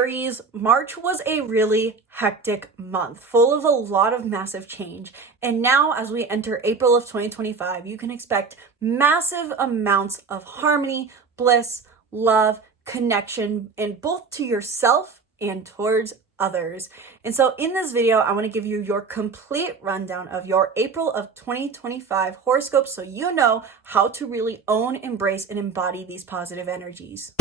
Aries, March was a really hectic month, full of a lot of massive change. And now as we enter April of 2025, you can expect massive amounts of harmony, bliss, love, connection, and both to yourself and towards others. And so in this video, I want to give you your complete rundown of your April of 2025 horoscope so you know how to really own, embrace, and embody these positive energies.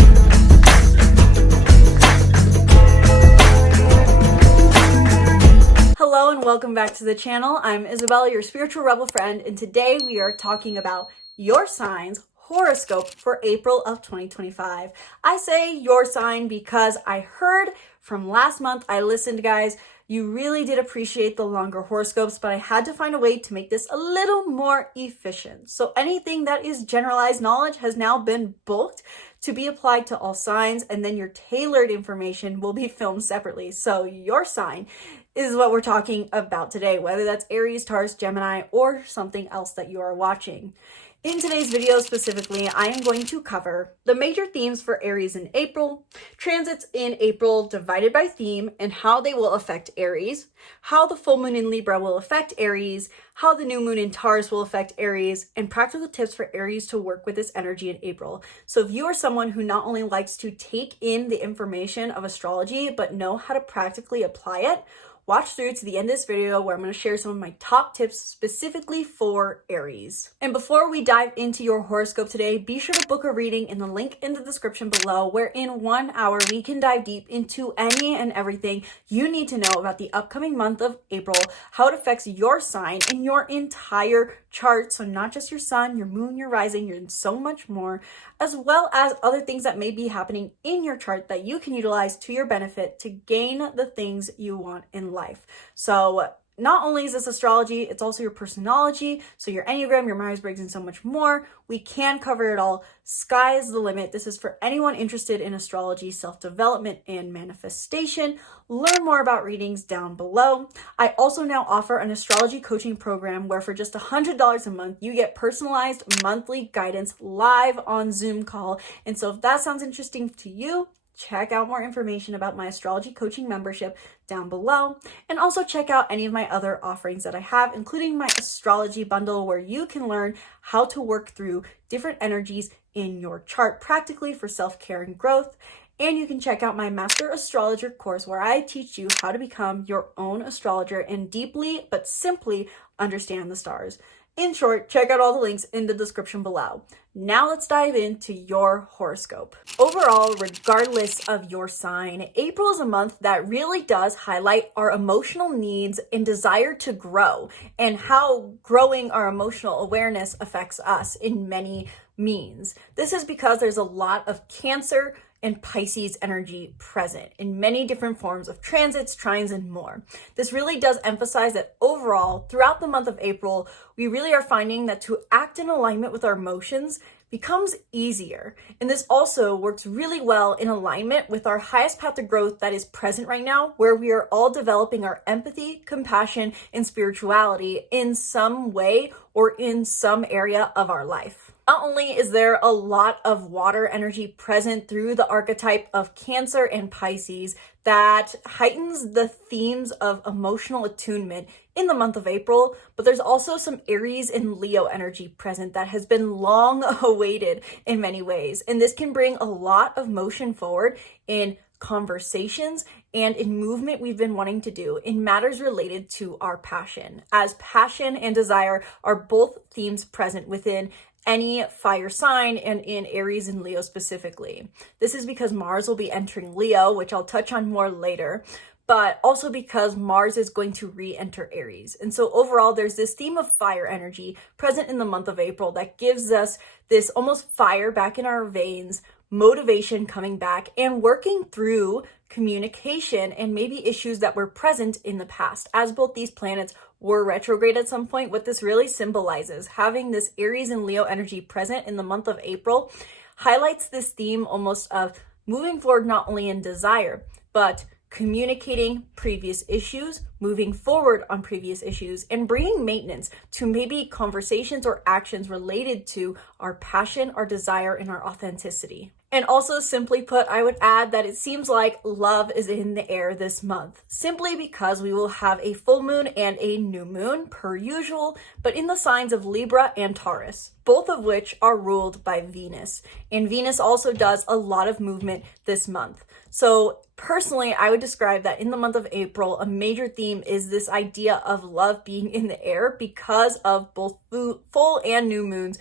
Hello and welcome back to the channel. I'm Isabelle, your spiritual rebel friend, and today we are talking about your sign's horoscope for April of 2025. I say your sign because I heard from last month, I listened, guys, you really did appreciate the longer horoscopes, but I had to find a way to make this a little more efficient. So anything that is generalized knowledge has now been bulked to be applied to all signs, and then your tailored information will be filmed separately. So your sign is what we're talking about today, whether that's Aries, Taurus, Gemini, or something else that you are watching. In today's video specifically, I am going to cover the major themes for Aries in April, transits in April divided by theme and how they will affect Aries, how the full moon in Libra will affect Aries, how the new moon in Taurus will affect Aries, and practical tips for Aries to work with this energy in April. So if you are someone who not only likes to take in the information of astrology, but know how to practically apply it, watch through to the end of this video where I'm going to share some of my top tips specifically for Aries. And before we dive into your horoscope today, be sure to book a reading in the link in the description below, where in 1 hour we can dive deep into any and everything you need to know about the upcoming month of April, how it affects your sign and your entire chart. So not just your sun, your moon, your rising, and so much more, as well as other things that may be happening in your chart that you can utilize to your benefit to gain the things you want in life. So not only is this astrology, it's also your personology, so your Enneagram, your Myers-Briggs, and so much more. We can cover it all. Sky is the limit. This is for anyone interested in astrology, self-development, and manifestation. Learn more about readings down below. I also now offer an astrology coaching program where for just $100 a month, you get personalized monthly guidance live on Zoom call. And so if that sounds interesting to you, check out more information about my astrology coaching membership down below, and also check out any of my other offerings that I have, including my astrology bundle, where you can learn how to work through different energies in your chart practically for self-care and growth. And you can check out my Master Astrologer course, where I teach you how to become your own astrologer and deeply but simply understand the stars. In short, check out all the links in the description below. Now let's dive into your horoscope. Overall, regardless of your sign, April is a month that really does highlight our emotional needs and desire to grow, and how growing our emotional awareness affects us in many means. This is because there's a lot of Cancer and Pisces energy present in many different forms of transits, trines, and more. This really does emphasize that overall, throughout the month of April, we really are finding that to act in alignment with our emotions becomes easier. And this also works really well in alignment with our highest path to growth that is present right now, where we are all developing our empathy, compassion, and spirituality in some way or in some area of our life. Not only is there a lot of water energy present through the archetype of Cancer and Pisces that heightens the themes of emotional attunement in the month of April, but there's also some Aries and Leo energy present that has been long awaited in many ways. And this can bring a lot of motion forward in conversations and in movement we've been wanting to do in matters related to our passion, as passion and desire are both themes present within any fire sign, and in Aries and Leo specifically. This is because Mars will be entering Leo, which I'll touch on more later, but also because Mars is going to re-enter Aries. And so overall, there's this theme of fire energy present in the month of April that gives us this almost fire back in our veins, motivation coming back, and working through communication and maybe issues that were present in the past. As both these planets were retrograde at some point, what this really symbolizes, having this Aries and Leo energy present in the month of April, highlights this theme almost of moving forward not only in desire, but communicating previous issues, moving forward on previous issues, and bringing maintenance to maybe conversations or actions related to our passion, our desire, and our authenticity. And also, simply put, I would add that it seems like love is in the air this month, simply because we will have a full moon and a new moon, per usual, but in the signs of Libra and Taurus, both of which are ruled by Venus. And Venus also does a lot of movement this month. So personally, I would describe that in the month of April, a major theme is this idea of love being in the air because of both full and new moons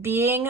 being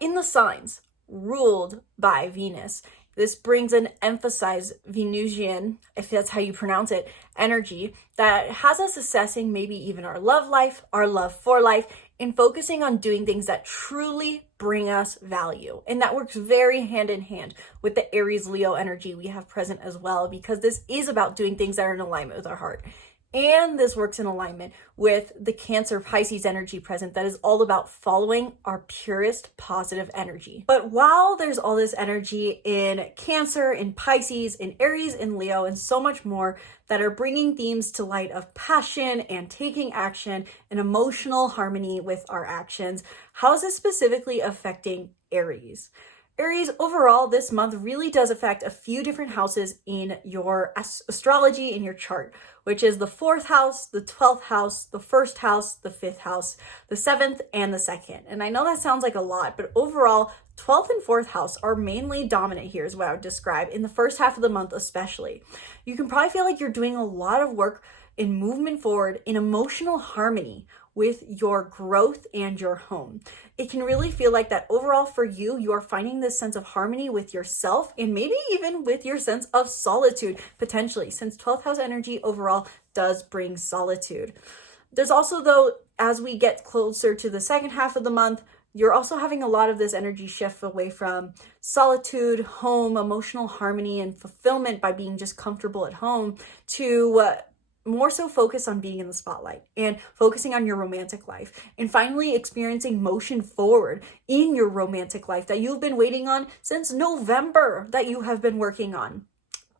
in the signs ruled by Venus. This brings an emphasized Venusian, if that's how you pronounce it, energy that has us assessing maybe even our love life, our love for life, and focusing on doing things that truly bring us value. And that works very hand in hand with the Aries Leo energy we have present as well, because this is about doing things that are in alignment with our heart. And this works in alignment with the Cancer Pisces energy present that is all about following our purest positive energy. But while there's all this energy in Cancer, in Pisces, in Aries, in Leo, and so much more that are bringing themes to light of passion and taking action and emotional harmony with our actions, how is this specifically affecting Aries? Aries, overall, this month really does affect a few different houses in your astrology, in your chart, which is the 4th house, the 12th house, the 1st house, the 5th house, the 7th, and the 2nd. And I know that sounds like a lot, but overall, 12th and 4th house are mainly dominant here is what I would describe, in the first half of the month especially. You can probably feel like you're doing a lot of work in movement forward, in emotional harmony with your growth and your home. It can really feel like that overall for you, you are finding this sense of harmony with yourself and maybe even with your sense of solitude potentially, since 12th house energy overall does bring solitude. There's also, though, as we get closer to the second half of the month, you're also having a lot of this energy shift away from solitude, home, emotional harmony, and fulfillment by being just comfortable at home to more so focus on being in the spotlight and focusing on your romantic life and finally experiencing motion forward in your romantic life that you've been waiting on since November, that you have been working on.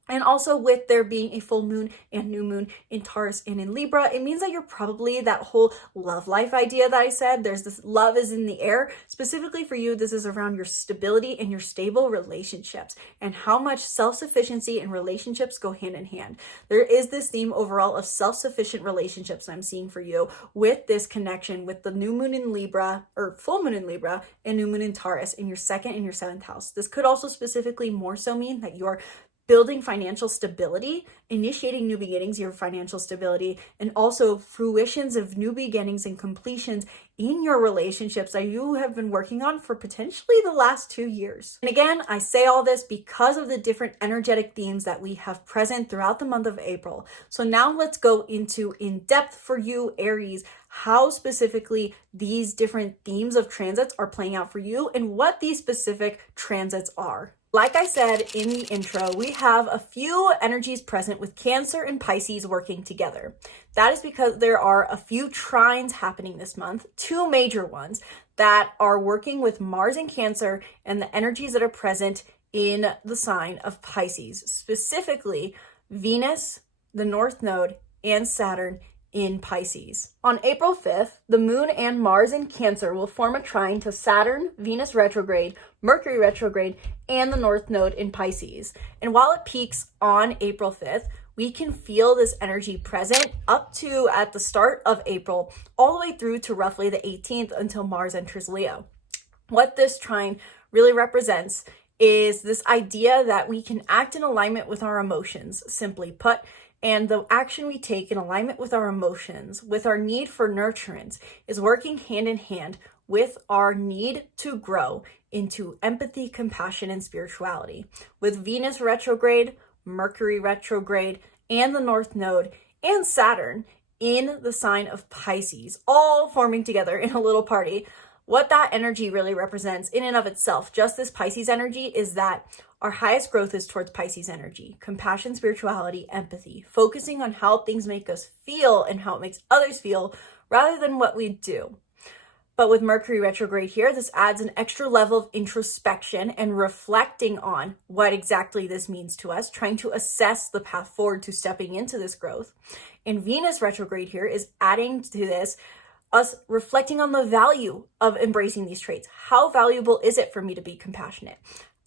And also with there being a full moon and new moon in Taurus and in Libra, it means that you're probably that whole love life idea that I said. There's this love is in the air. Specifically for you, this is around your stability and your stable relationships and how much self-sufficiency and relationships go hand in hand. There is this theme overall of self-sufficient relationships I'm seeing for you with this connection with the new moon in Libra, or full moon in Libra, and new moon in Taurus in your 2nd and your 7th house. This could also specifically more so mean that you're building financial stability, initiating new beginnings, your financial stability, and also fruitions of new beginnings and completions in your relationships that you have been working on for potentially the last 2 years. And again, I say all this because of the different energetic themes that we have present throughout the month of April. So now let's go into in depth for you, Aries, how specifically these different themes of transits are playing out for you and what these specific transits are. Like I said in the intro, we have a few energies present with Cancer and Pisces working together. That is because there are a few trines happening this month, 2 major ones that are working with Mars in Cancer and the energies that are present in the sign of Pisces, specifically Venus, the North Node, and Saturn in Pisces. On April 5th, the Moon and Mars in Cancer will form a trine to Saturn, Venus retrograde, Mercury retrograde, and the North Node in Pisces. And while it peaks on April 5th, we can feel this energy present up to at the start of April, all the way through to roughly the 18th until Mars enters Leo. What this trine really represents is this idea that we can act in alignment with our emotions, simply put, and the action we take in alignment with our emotions, with our need for nurturance, is working hand in hand with our need to grow into empathy, compassion, and spirituality. With Venus retrograde, Mercury retrograde, and the North Node, and Saturn in the sign of Pisces, all forming together in a little party, what that energy really represents in and of itself, just this Pisces energy, is that our highest growth is towards Pisces energy, compassion, spirituality, empathy, focusing on how things make us feel and how it makes others feel rather than what we do. But with Mercury retrograde here, this adds an extra level of introspection and reflecting on what exactly this means to us, trying to assess the path forward to stepping into this growth. And Venus retrograde here is adding to this us reflecting on the value of embracing these traits. How valuable is it for me to be compassionate?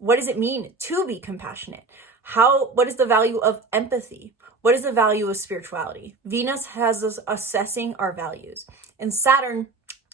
what does it mean to be compassionate? What is the value of empathy? What is the value of spirituality? Venus has us assessing our values. And Saturn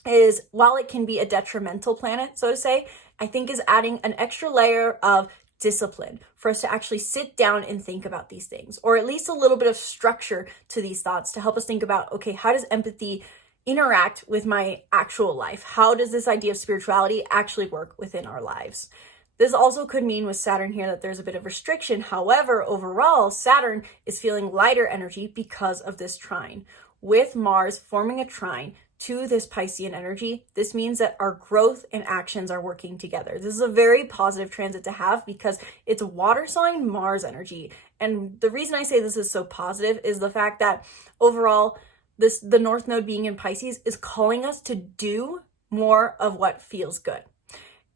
is, while it can be a detrimental planet, so to say, I think is adding an extra layer of discipline for us to actually sit down and think about these things, or at least a little bit of structure to these thoughts to help us think about, okay, how does empathy interact with my actual life? How does this idea of spirituality actually work within our lives? This also could mean with Saturn here that there's a bit of restriction. However, overall, Saturn is feeling lighter energy because of this trine. With Mars forming a trine to this Piscean energy, this means that our growth and actions are working together. This is a very positive transit to have because it's water sign Mars energy. And the reason I say this is so positive is the fact that overall, the North Node being in Pisces is calling us to do more of what feels good.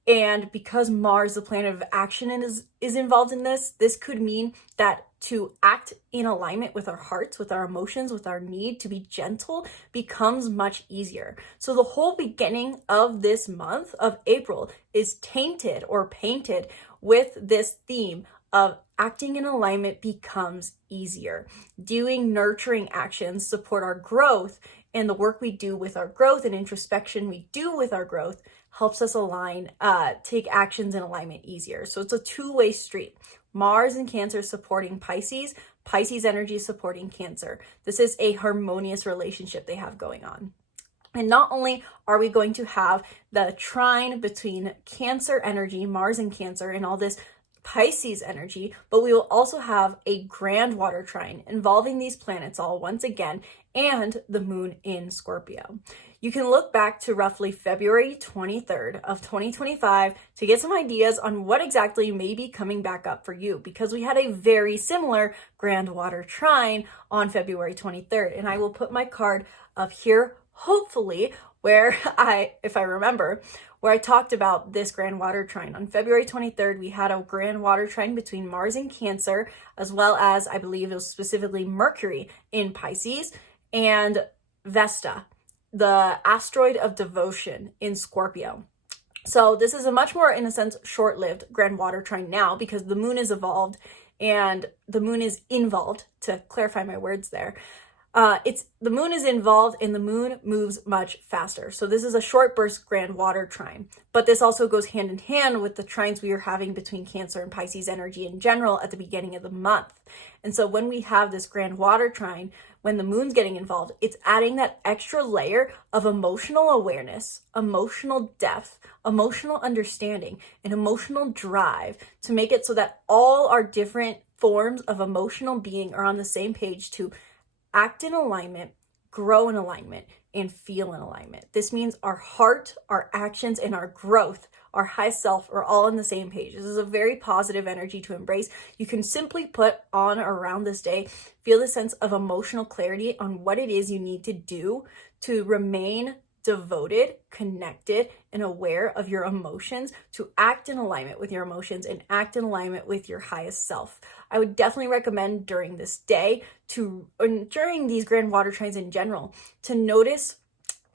And because Mars, the planet of action, is involved in this could mean that to act in alignment with our hearts, with our emotions, with our need to be gentle becomes much easier. So the whole beginning of this month of April is tainted or painted with this theme of acting in alignment becomes easier. Doing nurturing actions support our growth, and the work we do with our growth and introspection we do with our growth helps us align, take actions in alignment easier. So it's a two-way street. Mars and Cancer supporting Pisces, Pisces energy supporting Cancer. This is a harmonious relationship they have going on. And not only are we going to have the trine between Cancer energy, Mars and Cancer, and all this Pisces energy, but we will also have a grand water trine involving these planets all once again, and the moon in Scorpio. You can look back to roughly February 23rd of 2025 to get some ideas on what exactly may be coming back up for you, because we had a very similar grand water trine on February 23rd. And I will put my card up here, hopefully, where if I remember, where I talked about this grand water trine. On February 23rd, we had a grand water trine between Mars and Cancer, as well as, I believe it was specifically Mercury in Pisces, and Vesta, the asteroid of devotion, in Scorpio. So this is a much more, in a sense, short-lived grand water trine now, because the moon is evolved and the moon is involved, to clarify my words there. The moon is involved and the moon moves much faster. So this is a short burst grand water trine, but this also goes hand in hand with the trines we are having between Cancer and Pisces energy in general at the beginning of the month. And so when we have this grand water trine, when the moon's getting involved, it's adding that extra layer of emotional awareness, emotional depth, emotional understanding, and emotional drive to make it so that all our different forms of emotional being are on the same page to act in alignment, grow in alignment, and feel in alignment. This means our heart, our actions, and our growth, our high self, are all on the same page. This is a very positive energy to embrace. You can simply put on around this day, feel the sense of emotional clarity on what it is you need to do to remain devoted, connected, and aware of your emotions, to act in alignment with your emotions and act in alignment with your highest self. I would definitely recommend during this day during these grand water trines in general, to notice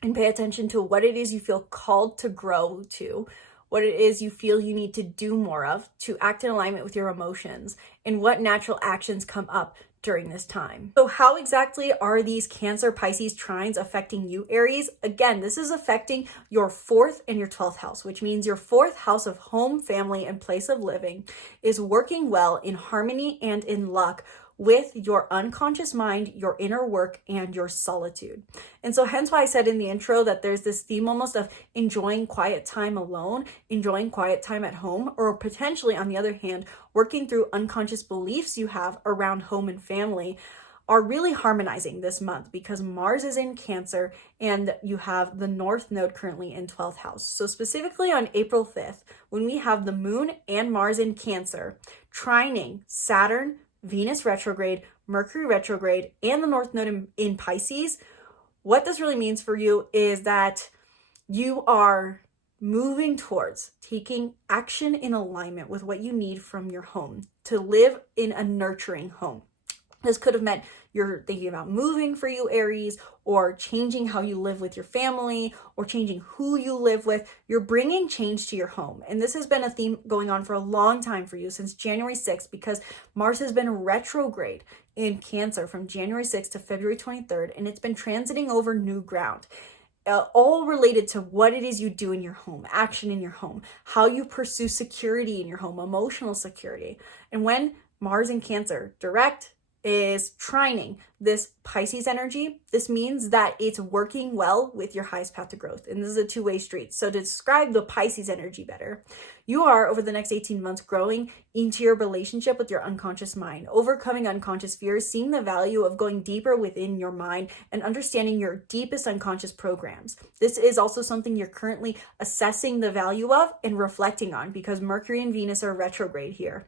and pay attention to what it is you feel called to grow to, what it is you feel you need to do more of to act in alignment with your emotions, and what natural actions come up during this time. So how exactly are these Cancer Pisces trines affecting you, Aries? Again, this is affecting your 4th and your 12th house, which means your 4th house of home, family, and place of living is working well in harmony and in luck with your unconscious mind, your inner work, and your solitude. And so hence why I said in the intro that there's this theme almost of enjoying quiet time alone, enjoying quiet time at home, or potentially, on the other hand, working through unconscious beliefs you have around home and family are really harmonizing this month, because Mars is in Cancer and you have the North Node currently in 12th house. So specifically on April 5th, when we have the moon and Mars in Cancer, trining Saturn, Venus retrograde, Mercury retrograde, and the North Node in Pisces, what this really means for you is that you are moving towards taking action in alignment with what you need from your home to live in a nurturing home. This could have meant you're thinking about moving for you, Aries, or changing how you live with your family, or changing who you live with. You're bringing change to your home. And this has been a theme going on for a long time for you, since January 6th, because Mars has been retrograde in Cancer from January 6th to February 23rd, and it's been transiting over new ground. All related to what it is you do in your home, action in your home, how you pursue security in your home, emotional security. And when Mars in Cancer direct is trining this Pisces energy, this means that it's working well with your highest path to growth. And this is a two-way street. So to describe the Pisces energy better, you are over the next 18 months growing into your relationship with your unconscious mind, overcoming unconscious fears, seeing the value of going deeper within your mind and understanding your deepest unconscious programs. This is also something you're currently assessing the value of and reflecting on, because Mercury and Venus are retrograde here.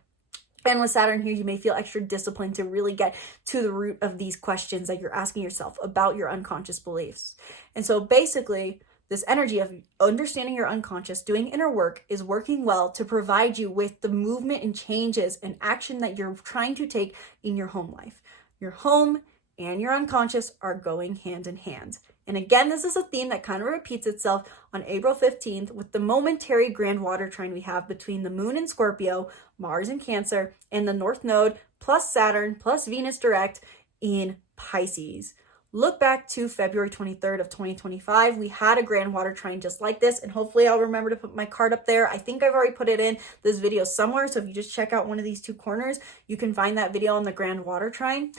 And with Saturn here, you may feel extra disciplined to really get to the root of these questions that you're asking yourself about your unconscious beliefs. And so basically, this energy of understanding your unconscious, doing inner work, is working well to provide you with the movement and changes and action that you're trying to take in your home life. Your home and your unconscious are going hand in hand. And again, this is a theme that kind of repeats itself on April 15th with the momentary grand water trine we have between the Moon in Scorpio, Mars in Cancer, and the North Node plus Saturn plus Venus direct in Pisces. Look back to February 23rd of 2025. We had a grand water trine just like this, and hopefully I'll remember to put my card up there. I think I've already put it in this video somewhere, so if you just check out one of these two corners, you can find that video on the grand water trine.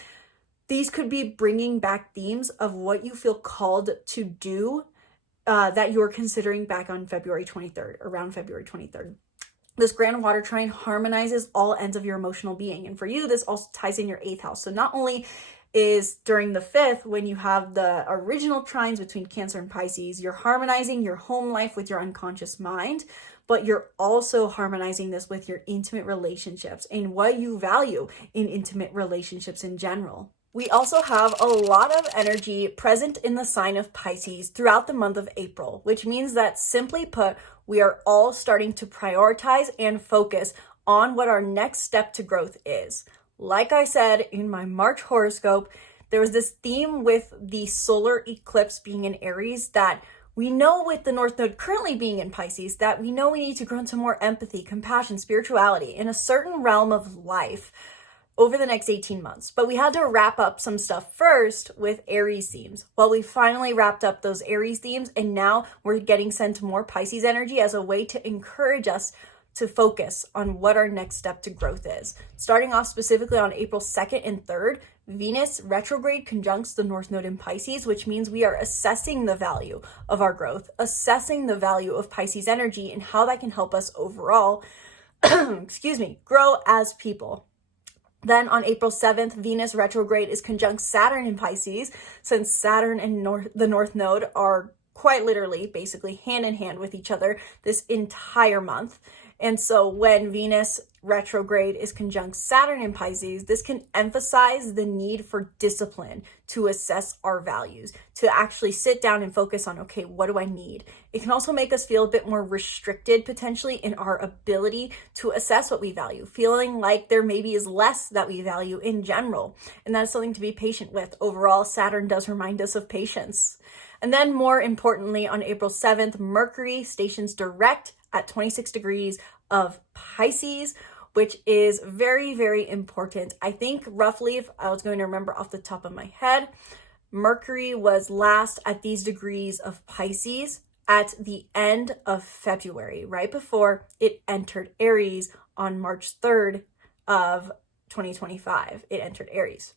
These could be bringing back themes of what you feel called to do that you're considering back on February 23rd, around February 23rd. This grand water trine harmonizes all ends of your emotional being. And for you, this also ties in your 8th house. So not only is during the 5th, when you have the original trines between Cancer and Pisces, you're harmonizing your home life with your unconscious mind, but you're also harmonizing this with your intimate relationships and what you value in intimate relationships in general. We also have a lot of energy present in the sign of Pisces throughout the month of April, which means that, simply put, we are all starting to prioritize and focus on what our next step to growth is. Like I said in my March horoscope, there was this theme with the solar eclipse being in Aries that we know, with the North Node currently being in Pisces, that we know we need to grow into more empathy, compassion, spirituality in a certain realm of life over the next 18 months. But we had to wrap up some stuff first with Aries themes. Well, we finally wrapped up those Aries themes, and now we're getting sent more Pisces energy as a way to encourage us to focus on what our next step to growth is. Starting off specifically on April 2nd and 3rd, Venus retrograde conjuncts the North Node in Pisces, which means we are assessing the value of our growth, assessing the value of Pisces energy and how that can help us overall, grow as people. Then on April 7th, Venus retrograde is conjunct Saturn in Pisces, since Saturn and the North Node are quite literally basically hand in hand with each other this entire month. And so when Venus retrograde is conjunct Saturn in Pisces, this can emphasize the need for discipline to assess our values, to actually sit down and focus on, okay, what do I need? It can also make us feel a bit more restricted potentially in our ability to assess what we value, feeling like there maybe is less that we value in general. And that's something to be patient with. Overall, Saturn does remind us of patience. And then more importantly, on April 7th, Mercury stations direct at 26 degrees of Pisces, which is very, very important. I think roughly, if I was going to remember off the top of my head, Mercury was last at these degrees of Pisces at the end of February, right before it entered Aries on March 3rd of 2025. It entered Aries.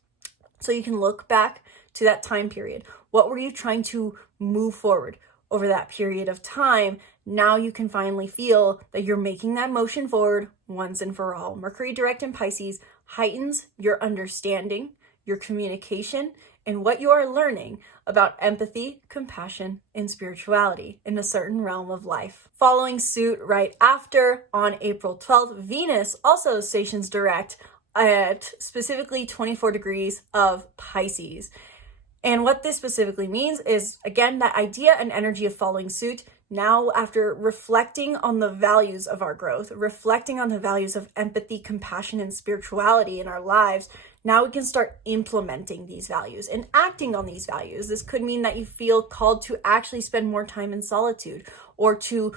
So you can look back to that time period. What were you trying to move forward over that period of time? Now you can finally feel that you're making that motion forward once and for all. Mercury direct in Pisces heightens your understanding, your communication, and what you are learning about empathy, compassion, and spirituality in a certain realm of life. Following suit right after, on April 12th, Venus also stations direct at specifically 24 degrees of Pisces. And what this specifically means is, again, that idea and energy of following suit. Now, after reflecting on the values of our growth, reflecting on the values of empathy, compassion, and spirituality in our lives, Now we can start implementing these values and acting on these values. This could mean that you feel called to actually spend more time in solitude, or to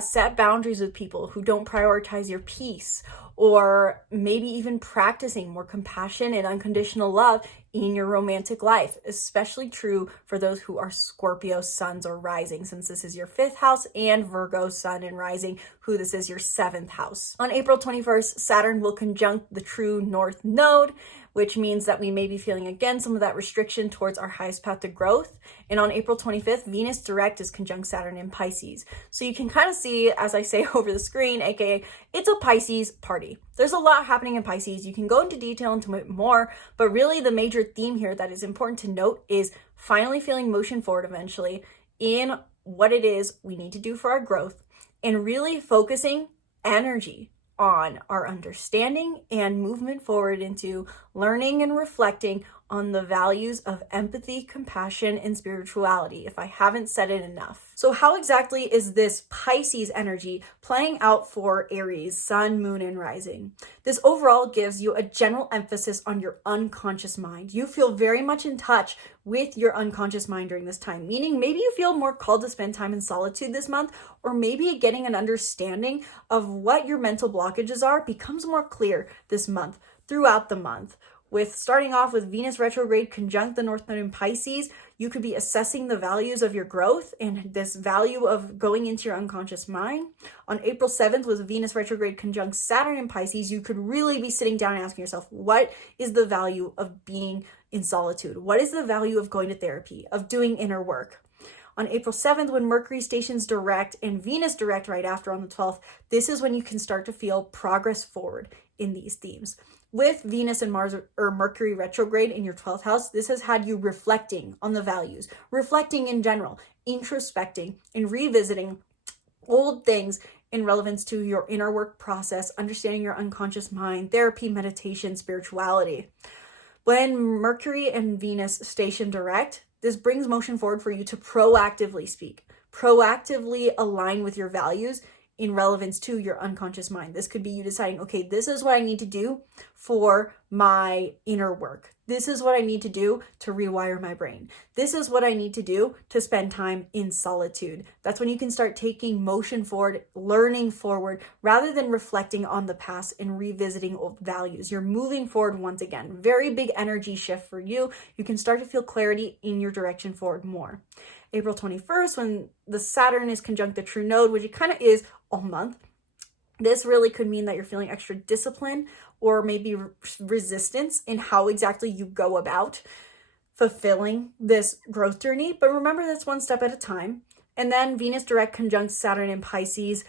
set boundaries with people who don't prioritize your peace, or maybe even practicing more compassion and unconditional love in your romantic life, especially true for those who are Scorpio suns or rising, since this is your 5th house, and Virgo sun and rising, who this is your 7th house. On April 21st, Saturn will conjunct the true north node, which means that we may be feeling again some of that restriction towards our highest path to growth. And on April 25th, Venus direct is conjunct Saturn in Pisces. So you can kind of see, as I say over the screen, aka it's a Pisces party. There's a lot happening in Pisces. You can go into detail into it more, but really the major theme here that is important to note is finally feeling motion forward eventually in what it is we need to do for our growth, and really focusing energy on our understanding and movement forward into learning and reflecting on the values of empathy, compassion, and spirituality, if I haven't said it enough. So how exactly is this Pisces energy playing out for Aries, sun, moon, and rising? This overall gives you a general emphasis on your unconscious mind. You feel very much in touch with your unconscious mind during this time, meaning maybe you feel more called to spend time in solitude this month, or maybe getting an understanding of what your mental blockages are becomes more clear this month, throughout the month. With starting off with Venus retrograde conjunct the North Node in Pisces, you could be assessing the values of your growth and this value of going into your unconscious mind. On April 7th, with Venus retrograde conjunct Saturn in Pisces, you could really be sitting down and asking yourself, what is the value of being in solitude? What is the value of going to therapy, of doing inner work? On April 7th, when Mercury stations direct and Venus direct right after on the 12th, this is when you can start to feel progress forward in these themes. With Venus and Mars or Mercury retrograde in your 12th house, this has had you reflecting on the values, reflecting in general, introspecting, and revisiting old things in relevance to your inner work process, understanding your unconscious mind, therapy, meditation, spirituality. When Mercury and Venus station direct, this brings motion forward for you to proactively speak, proactively align with your values in relevance to your unconscious mind. This could be you deciding, okay, this is what I need to do for my inner work. This is what I need to do to rewire my brain. This is what I need to do to spend time in solitude. That's when you can start taking motion forward, learning forward, rather than reflecting on the past and revisiting old values. You're moving forward once again. Very big energy shift for you. You can start to feel clarity in your direction forward more. April 21st, when the Saturn is conjunct the true node, which it kind of is all month, this really could mean that you're feeling extra discipline or maybe resistance in how exactly you go about fulfilling this growth journey. But remember, that's one step at a time. And then Venus direct conjunct Saturn in Pisces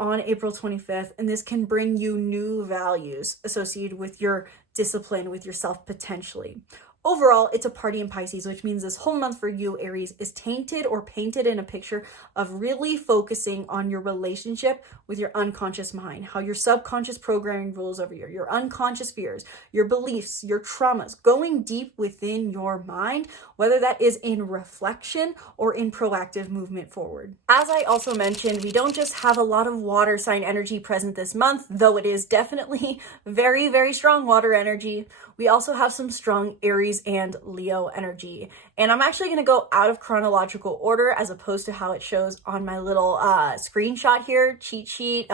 on April 25th, and this can bring you new values associated with your discipline, with yourself potentially. Overall, it's a party in Pisces, which means this whole month for you, Aries, is tainted or painted in a picture of really focusing on your relationship with your unconscious mind, how your subconscious programming rules over you, your unconscious fears, your beliefs, your traumas, going deep within your mind, whether that is in reflection or in proactive movement forward. As I also mentioned, we don't just have a lot of water sign energy present this month, though it is definitely very, very strong water energy. We also have some strong Aries and Leo energy. And I'm actually going to go out of chronological order as opposed to how it shows on my little screenshot here, cheat sheet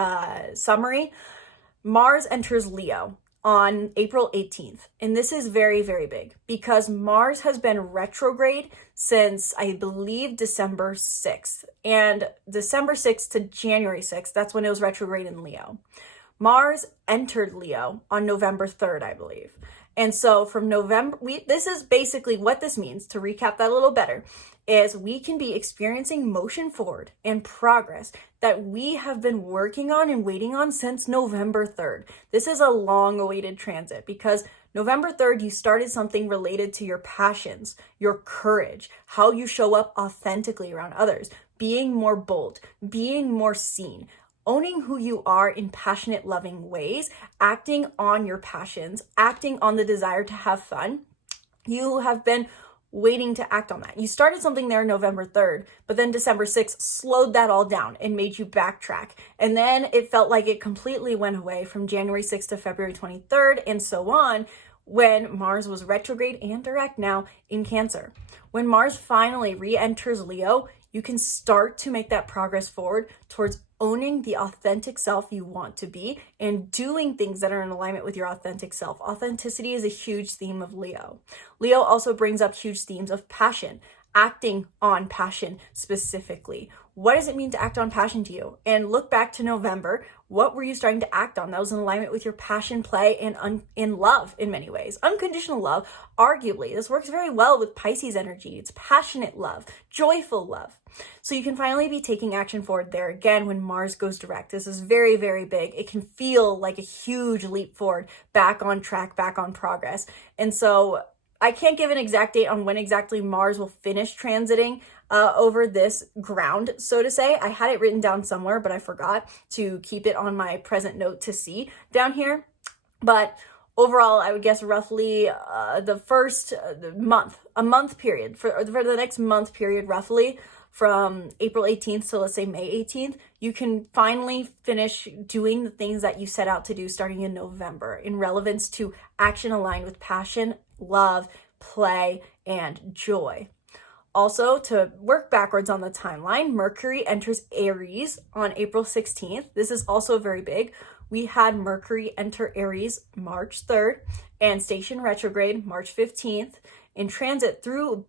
summary. Mars enters Leo on April 18th. And this is very, very big because Mars has been retrograde since, I believe, December 6th. And December 6th to January 6th, that's when it was retrograde in Leo. Mars entered Leo on November 3rd, I believe. And so from November, this is basically what this means, to recap that a little better, is we can be experiencing motion forward and progress that we have been working on and waiting on since November 3rd. This is a long-awaited transit because November 3rd, you started something related to your passions, your courage, how you show up authentically around others, being more bold, being more seen, owning who you are in passionate, loving ways, acting on your passions, acting on the desire to have fun. You have been waiting to act on that. You started something there November 3rd, but then December 6th slowed that all down and made you backtrack. And then it felt like it completely went away from January 6th to February 23rd and so on, when Mars was retrograde and direct now in Cancer. When Mars finally re-enters Leo, you can start to make that progress forward towards owning the authentic self you want to be and doing things that are in alignment with your authentic self. Authenticity is a huge theme of Leo. Leo also brings up huge themes of passion, acting on passion specifically. What does it mean to act on passion to you? And look back to November. What were you starting to act on that was in alignment with your passion, play, and in love in many ways? Unconditional love, arguably. This works very well with Pisces energy. It's passionate love, joyful love. So you can finally be taking action forward there again when Mars goes direct. This is very, very big. It can feel like a huge leap forward, back on track, back on progress. And so I can't give an exact date on when exactly Mars will finish transiting over this ground, so to say. I had it written down somewhere, but I forgot to keep it on my present note to see down here. But overall, I would guess roughly the first month, a month period, for the next month period, roughly from April 18th to let's say May 18th, you can finally finish doing the things that you set out to do starting in November in relevance to action aligned with passion, love, play, and joy. Also, to work backwards on the timeline, Mercury enters Aries on April 16th. This is also very big. We had Mercury enter Aries March 3rd and station retrograde March 15th and transit through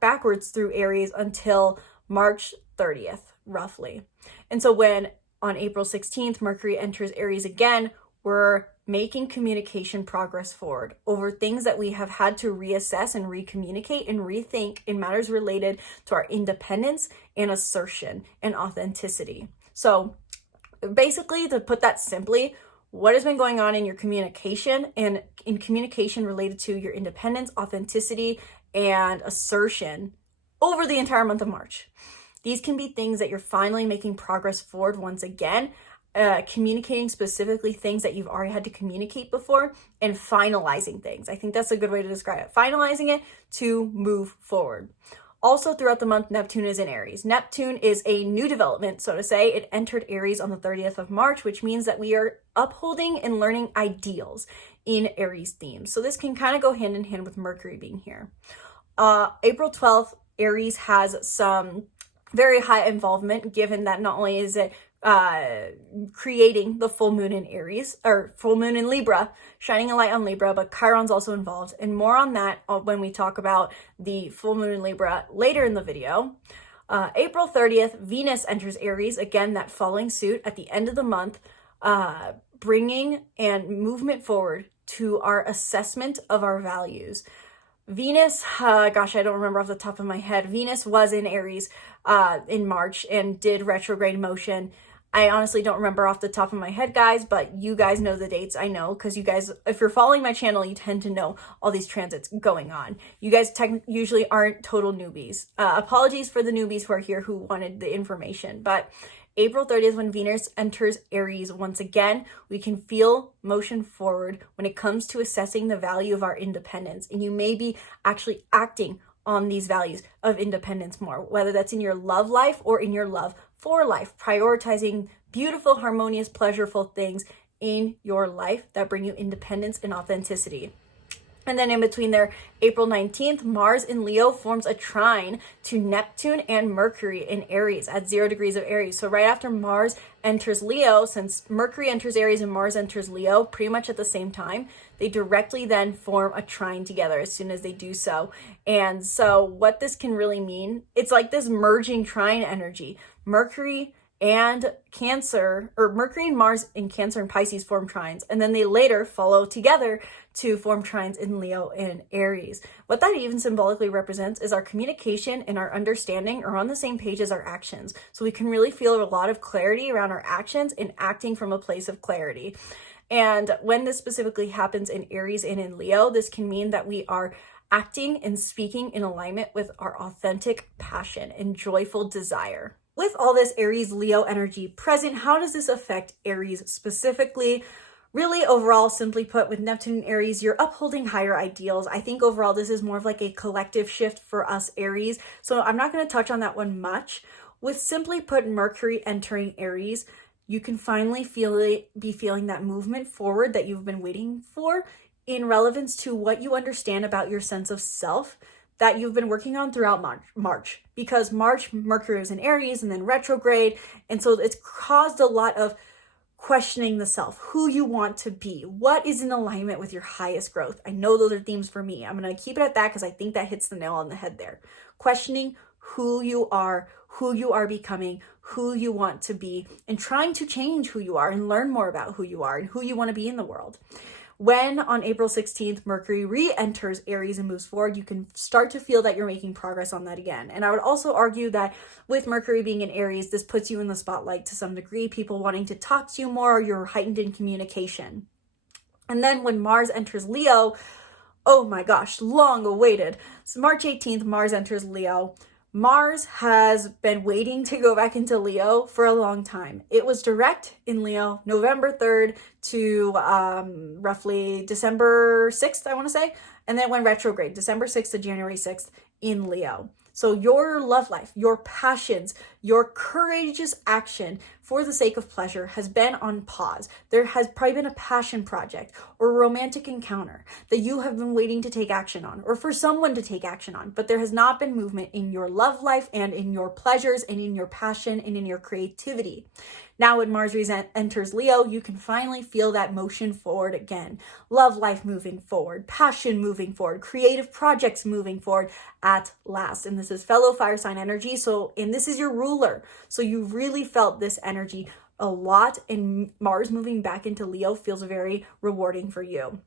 backwards through Aries until March 30th, roughly. And so when on April 16th, Mercury enters Aries again, we're making communication progress forward over things that we have had to reassess and recommunicate and rethink in matters related to our independence and assertion and authenticity. So basically, to put that simply, what has been going on in your communication and in communication related to your independence, authenticity, and assertion over the entire month of March. These can be things that you're finally making progress forward once again, communicating specifically things that you've already had to communicate before and finalizing things. I think that's a good way to describe it. Finalizing it to move forward. Also throughout the month, Neptune is in Aries. Neptune is a new development, so to say. It entered Aries on the 30th of March, which means that we are upholding and learning ideals in Aries themes. So this can kind of go hand in hand with Mercury being here. April 12th, Aries has some very high involvement, given that not only is it creating the full moon in Aries, or full moon in Libra, shining a light on Libra, but Chiron's also involved. And more on that when we talk about the full moon in Libra later in the video. April 30th, Venus enters Aries, again, that following suit at the end of the month, bringing and movement forward to our assessment of our values. Venus, gosh, I don't remember off the top of my head. Venus was in Aries in March and did retrograde motion. I honestly don't remember off the top of my head, guys, but you guys know the dates. I know, because you guys, if you're following my channel, you tend to know all these transits going on. You guys usually aren't total newbies. Apologies for the newbies who are here who wanted the information, but April 30th, when Venus enters Aries once again, we can feel motion forward when it comes to assessing the value of our independence. And you may be actually acting on these values of independence more, whether that's in your love life or in your love for life, prioritizing beautiful, harmonious, pleasureful things in your life that bring you independence and authenticity. And then in between there, April 19th, Mars in Leo forms a trine to Neptune and Mercury in Aries at 0 degrees of Aries. So right after Mars enters Leo, since Mercury enters Aries and Mars enters Leo pretty much at the same time, they directly then form a trine together as soon as they do so. And so what this can really mean, it's like this merging trine energy. Mercury and Cancer, or Mercury and Mars in Cancer and Pisces form trines, and then they later follow together to form trines in Leo and Aries. What that even symbolically represents is our communication and our understanding are on the same page as our actions. So we can really feel a lot of clarity around our actions and acting from a place of clarity. And when this specifically happens in Aries and in Leo, this can mean that we are acting and speaking in alignment with our authentic passion and joyful desire. With all this Aries Leo energy present, how does this affect Aries specifically? Really, overall, simply put, with Neptune and Aries, you're upholding higher ideals. I think overall this is more of like a collective shift for us Aries, so I'm not going to touch on that one much. With simply put, Mercury entering Aries, you can finally be feeling that movement forward that you've been waiting for in relevance to what you understand about your sense of self that you've been working on throughout March. Because March, Mercury was in Aries and then retrograde. And so it's caused a lot of questioning the self, who you want to be, what is in alignment with your highest growth. I know those are themes for me. I'm going to keep it at that because I think that hits the nail on the head there. Questioning who you are becoming, who you want to be, and trying to change who you are and learn more about who you are and who you want to be in the world. When on April 16th, Mercury re-enters Aries and moves forward, you can start to feel that you're making progress on that again. And I would also argue that with Mercury being in Aries, this puts you in the spotlight to some degree, people wanting to talk to you more, you're heightened in communication. And then when Mars enters Leo, oh my gosh, long awaited. So March 18th, Mars enters Leo. Mars has been waiting to go back into Leo for a long time. It was direct in Leo November 3rd to roughly December 6th, I want to say. And then it went retrograde, December 6th to January 6th in Leo. So your love life, your passions, your courageous action for the sake of pleasure has been on pause. There has probably been a passion project or a romantic encounter that you have been waiting to take action on, or for someone to take action on, but there has not been movement in your love life and in your pleasures and in your passion and in your creativity. Now when Mars enters Leo, you can finally feel that motion forward again. Love life moving forward, passion moving forward, creative projects moving forward at last. And this is fellow fire sign energy. And this is your ruler. So you really felt this energy a lot, and Mars moving back into Leo feels very rewarding for you.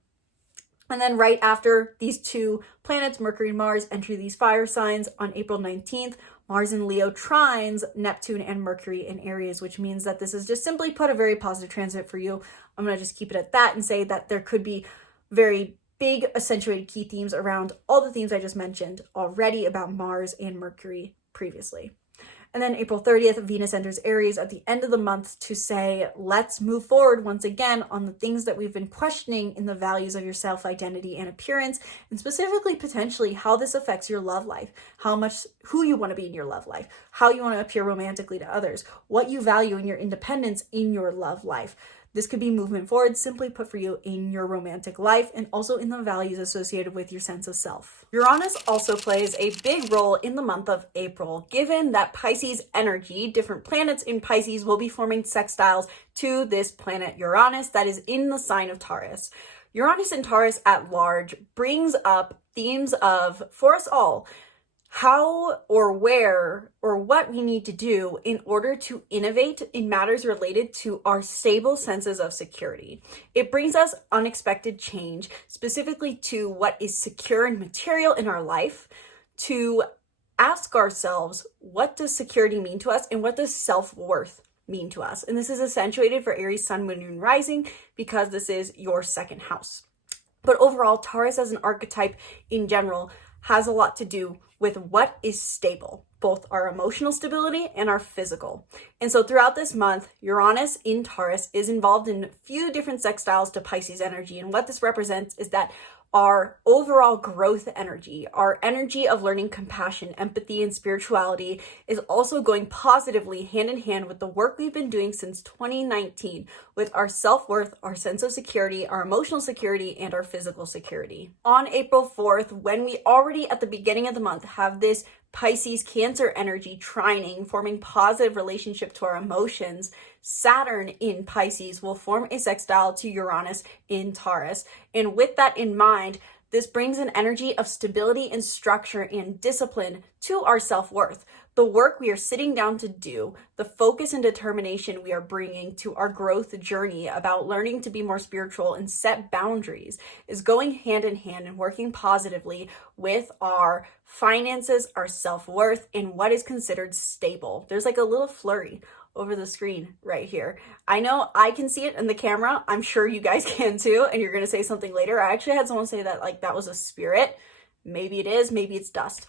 And then right after these two planets, Mercury and Mars, enter these fire signs on April 19th, Mars in Leo trines Neptune and Mercury in Aries, which means that this is just simply put a very positive transit for you. I'm going to just keep it at that and say that there could be very big accentuated key themes around all the themes I just mentioned already about Mars and Mercury previously. And then April 30th, Venus enters Aries at the end of the month to say, let's move forward once again on the things that we've been questioning in the values of your self-identity and appearance, and specifically potentially how this affects your love life, who you want to be in your love life, how you want to appear romantically to others, what you value in your independence in your love life. This could be movement forward, simply put, for you in your romantic life and also in the values associated with your sense of self. Uranus also plays a big role in the month of April, given that Pisces energy, different planets in Pisces will be forming sextiles to this planet Uranus that is in the sign of Taurus. Uranus and Taurus at large brings up themes of, for us all, how or where or what we need to do in order to innovate in matters related to our stable senses of security. It brings us unexpected change, specifically to what is secure and material in our life, to ask ourselves, what does security mean to us and what does self-worth mean to us? And this is accentuated for Aries Sun, Moon, and Rising because this is your second house. But overall, Taurus as an archetype in general has a lot to do with what is stable, both our emotional stability and our physical. And so throughout this month, Uranus in Taurus is involved in a few different sextiles to Pisces energy. And what this represents is that our overall growth energy, our energy of learning compassion, empathy, and spirituality is also going positively hand in hand with the work we've been doing since 2019 with our self-worth, our sense of security, our emotional security, and our physical security. On April 4th, when we already at the beginning of the month have this Pisces Cancer energy trining, forming positive relationship to our emotions, Saturn in Pisces will form a sextile to Uranus in Taurus. And with that in mind, this brings an energy of stability and structure and discipline to our self-worth. The work we are sitting down to do, the focus and determination we are bringing to our growth journey about learning to be more spiritual and set boundaries is going hand in hand and working positively with our finances, our self-worth, and what is considered stable. There's like a little flurry over the screen right here. I know I can see it in the camera. I'm sure you guys can too, and you're going to say something later. I actually had someone say that like that was a spirit. Maybe it is, maybe it's dust.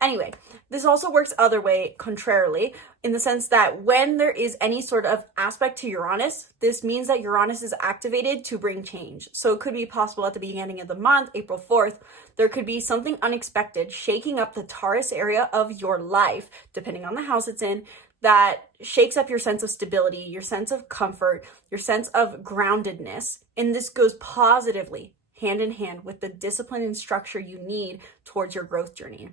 Anyway, this also works other way, contrarily, in the sense that when there is any sort of aspect to Uranus, this means that Uranus is activated to bring change. So it could be possible at the beginning of the month, April 4th, there could be something unexpected shaking up the Taurus area of your life, depending on the house it's in, that shakes up your sense of stability, your sense of comfort, your sense of groundedness. And this goes positively hand in hand with the discipline and structure you need towards your growth journey.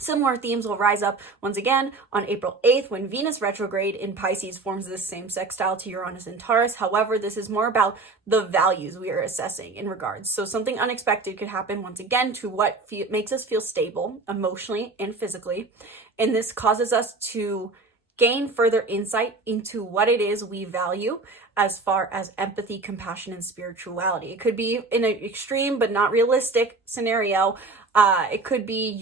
Similar themes will rise up once again on April 8th when Venus retrograde in Pisces forms this same sextile to Uranus and Taurus. However, this is more about the values we are assessing in regards. So something unexpected could happen once again to what makes us feel stable emotionally and physically. And this causes us to gain further insight into what it is we value as far as empathy, compassion, and spirituality. It could be in an extreme but not realistic scenario. It could be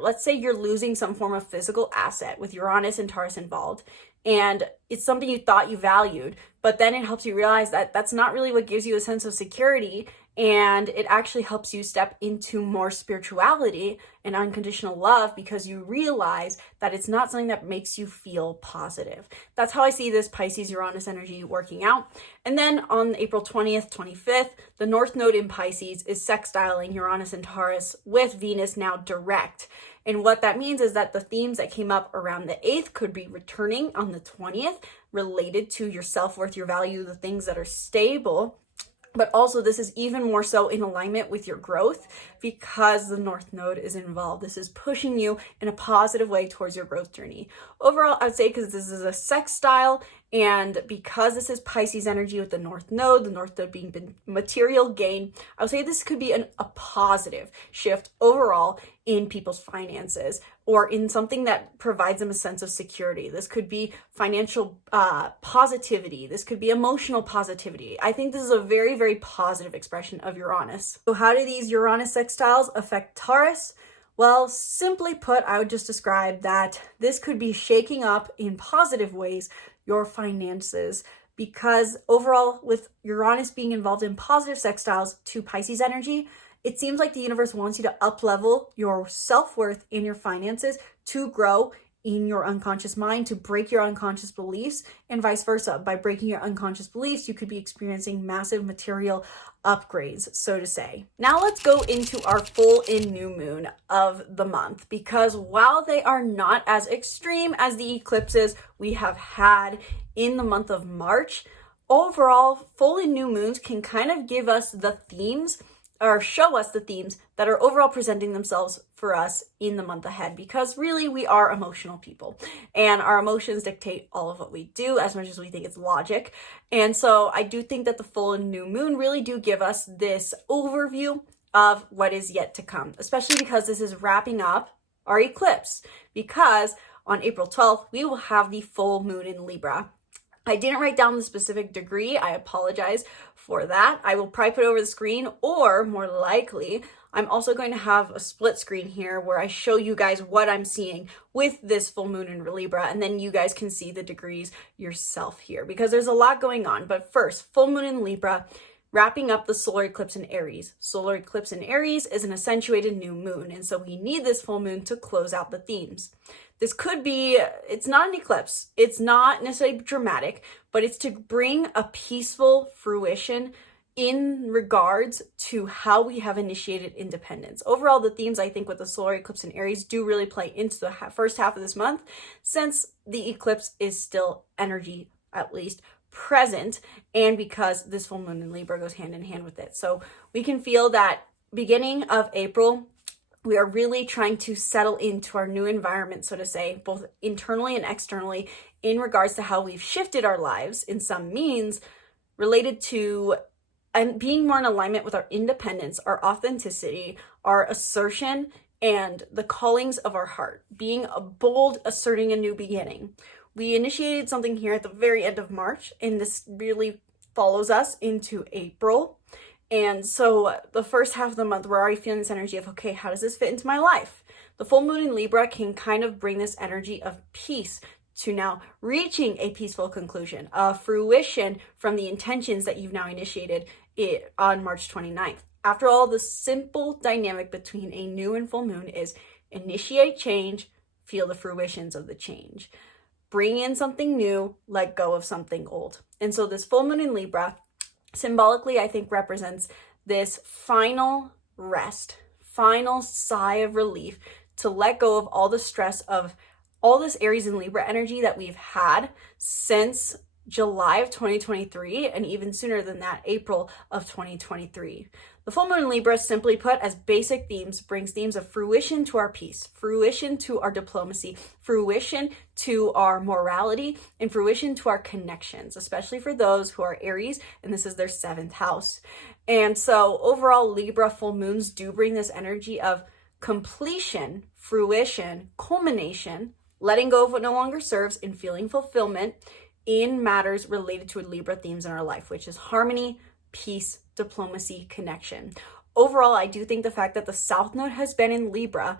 let's say you're losing some form of physical asset with Uranus and Taurus involved, and it's something you thought you valued, but then it helps you realize that that's not really what gives you a sense of security, and it actually helps you step into more spirituality and unconditional love because you realize that it's not something that makes you feel positive. That's how I see this Pisces Uranus energy working out. And then on April 20th, 25th, the North Node in Pisces is sextiling Uranus and Taurus with Venus now direct. And what that means is that the themes that came up around the 8th could be returning on the 20th, related to your self-worth, your value, the things that are stable. But also this is even more so in alignment with your growth because the North Node is involved. This is pushing you in a positive way towards your growth journey. Overall, I would say because this is a sextile and because this is Pisces energy with the North Node being material gain, I would say this could be a positive shift overall in people's finances or in something that provides them a sense of security. This could be financial positivity. This could be emotional positivity. I think this is a very, very positive expression of Uranus. So how do these Uranus sextiles affect Taurus? Well, simply put, I would just describe that this could be shaking up in positive ways your finances, because overall with Uranus being involved in positive sextiles to Pisces energy, it seems like the universe wants you to up-level your self-worth in your finances to grow in your unconscious mind, to break your unconscious beliefs, and vice versa. By breaking your unconscious beliefs, you could be experiencing massive material upgrades, so to say. Now let's go into our full and new moon of the month, because while they are not as extreme as the eclipses we have had in the month of March, overall, full and new moons can kind of give us the themes or show us the themes that are overall presenting themselves for us in the month ahead, because really we are emotional people and our emotions dictate all of what we do as much as we think it's logic. And so I do think that the full and new moon really do give us this overview of what is yet to come, especially because this is wrapping up our eclipse, because on April 12th, we will have the full moon in Libra. I didn't write down the specific degree. I apologize for that. I will probably put it over the screen, or more likely, I'm also going to have a split screen here where I show you guys what I'm seeing with this full moon in Libra, and then you guys can see the degrees yourself here because there's a lot going on. But first, full moon in Libra, wrapping up the solar eclipse in Aries. Solar eclipse in Aries is an accentuated new moon, and so we need this full moon to close out the themes. This could be, it's not an eclipse, it's not necessarily dramatic, but it's to bring a peaceful fruition in regards to how we have initiated independence. Overall, the themes I think with the solar eclipse in Aries do really play into the first half of this month, since the eclipse is still energy, at least, present, and because this full moon in Libra goes hand in hand with it. So we can feel that beginning of April, we are really trying to settle into our new environment, so to say, both internally and externally, in regards to how we've shifted our lives in some means related to and being more in alignment with our independence, our authenticity, our assertion, and the callings of our heart, being a bold, asserting a new beginning. We initiated something here at the very end of March, and this really follows us into April. And so the first half of the month, we're already feeling this energy of, okay, how does this fit into my life? The full moon in Libra can kind of bring this energy of peace to now reaching a peaceful conclusion, a fruition from the intentions that you've now initiated on March 29th. After all, the simple dynamic between a new and full moon is initiate change, feel the fruitions of the change. Bring in something new, let go of something old. And so this full moon in Libra, symbolically, I think represents this final rest, final sigh of relief to let go of all the stress of all this Aries and Libra energy that we've had since July of 2023, and even sooner than that, April of 2023. The full moon in Libra, simply put, as basic themes, brings themes of fruition to our peace, fruition to our diplomacy, fruition to our morality, and fruition to our connections, especially for those who are Aries, and this is their 7th house. And so overall, Libra full moons do bring this energy of completion, fruition, culmination, letting go of what no longer serves, and feeling fulfillment in matters related to Libra themes in our life, which is harmony, peace, diplomacy, connection. Overall, I do think the fact that the South Node has been in Libra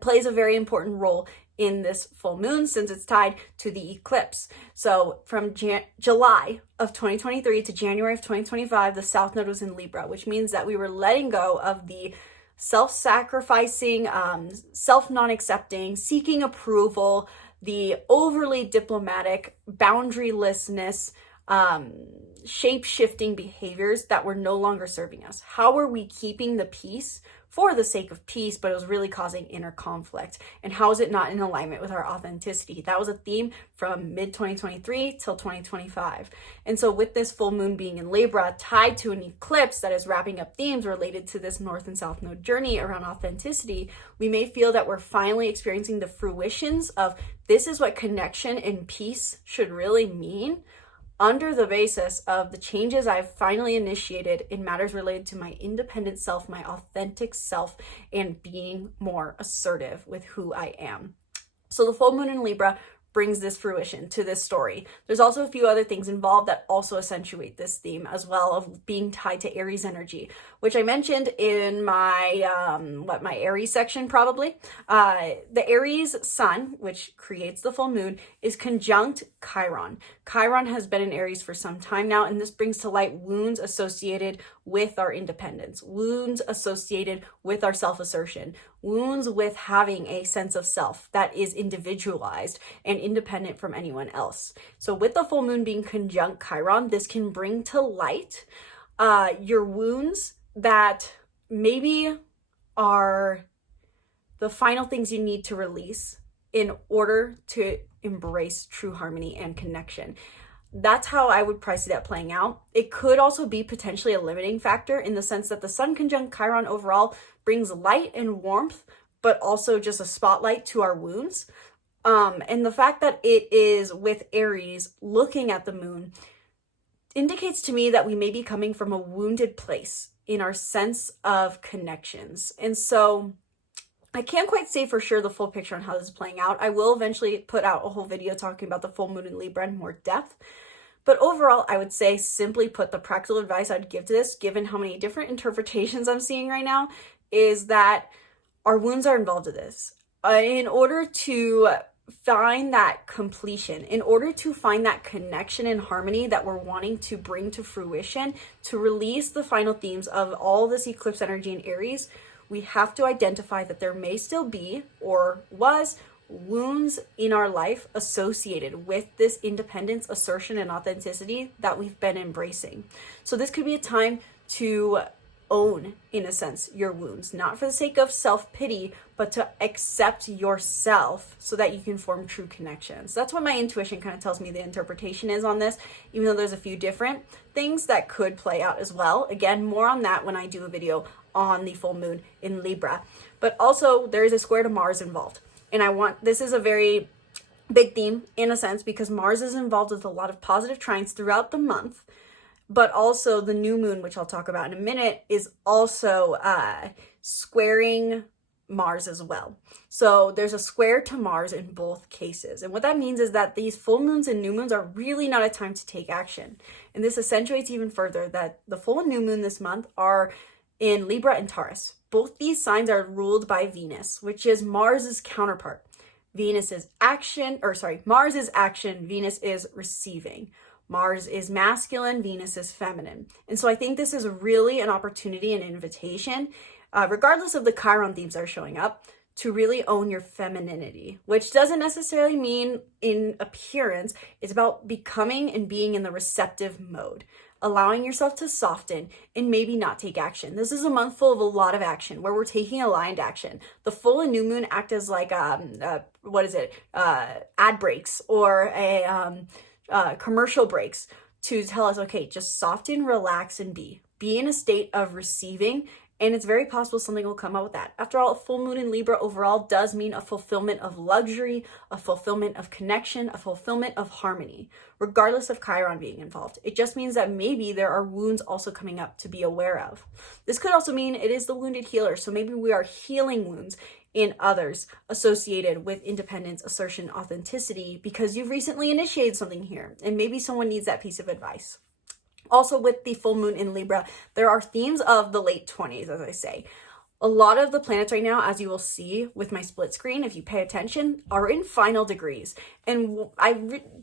plays a very important role in this full moon, since it's tied to the eclipse. So from July of 2023 to January of 2025, the South Node was in Libra, which means that we were letting go of the self-sacrificing, self-non-accepting, seeking approval, the overly diplomatic, boundarylessness, shape-shifting behaviors that were no longer serving us. How are we keeping the peace for the sake of peace, but it was really causing inner conflict? And how is it not in alignment with our authenticity? That was a theme from mid-2023 till 2025. And so with this full moon being in Libra, tied to an eclipse that is wrapping up themes related to this North and South Node journey around authenticity, we may feel that we're finally experiencing the fruitions of this is what connection and peace should really mean, under the basis of the changes I've finally initiated in matters related to my independent self, my authentic self, and being more assertive with who I am. So the full moon in Libra brings this fruition to this story. There's also a few other things involved that also accentuate this theme as well, of being tied to Aries energy, which I mentioned in my my Aries section probably. The Aries sun, which creates the full moon, is conjunct Chiron. Chiron has been in Aries for some time now, and this brings to light wounds associated with our independence, wounds associated with our self-assertion, wounds with having a sense of self that is individualized and independent from anyone else. So with the full moon being conjunct Chiron, this can bring to light your wounds that maybe are the final things you need to release in order to embrace true harmony and connection. That's how I would see that playing out. It could also be potentially a limiting factor in the sense that the sun conjunct Chiron overall brings light and warmth, but also just a spotlight to our wounds. And the fact that it is with Aries looking at the moon indicates to me that we may be coming from a wounded place in our sense of connections. And so I can't quite say for sure the full picture on how this is playing out. I will eventually put out a whole video talking about the full moon in Libra in more depth. But overall, I would say, simply put, the practical advice I'd give to this, given how many different interpretations I'm seeing right now, is that our wounds are involved in this. In order to find that completion, in order to find that connection and harmony that we're wanting to bring to fruition, to release the final themes of all this eclipse energy in Aries, we have to identify that there may still be, or was, wounds in our life associated with this independence, assertion, and authenticity that we've been embracing. So this could be a time to own, in a sense, your wounds, not for the sake of self-pity, but to accept yourself so that you can form true connections. That's what my intuition kind of tells me the interpretation is on this, even though there's a few different things that could play out as well. Again, more on that when I do a video on the full moon in Libra. But also there is a square to Mars involved. And this is a very big theme in a sense, because Mars is involved with a lot of positive trines throughout the month, but also the new moon, which I'll talk about in a minute, is also squaring Mars as well. So there's a square to Mars in both cases. And what that means is that these full moons and new moons are really not a time to take action. And this accentuates even further that the full and new moon this month are in Libra and Taurus. Both these signs are ruled by Venus, which is Mars's counterpart. Mars is action, Venus is receiving. Mars is masculine, Venus is feminine. And so I think this is really an opportunity and invitation, regardless of the Chiron themes that are showing up, to really own your femininity, which doesn't necessarily mean in appearance. It's about becoming and being in the receptive mode, allowing yourself to soften and maybe not take action. This is a month full of a lot of action where we're taking aligned action. The full and new moon act as like ad breaks or commercial breaks to tell us, okay, just soften, relax, and be in a state of receiving. And it's very possible something will come out with that. After all, a full moon in Libra overall does mean a fulfillment of luxury, a fulfillment of connection, a fulfillment of harmony, regardless of Chiron being involved. It just means that maybe there are wounds also coming up to be aware of. This could also mean it is the wounded healer. So maybe we are healing wounds in others associated with independence, assertion, authenticity, because you've recently initiated something here. And maybe someone needs that piece of advice. Also, with the full moon in Libra, there are themes of the late 20s, as I say. A lot of the planets right now, as you will see with my split screen, if you pay attention, are in final degrees. And I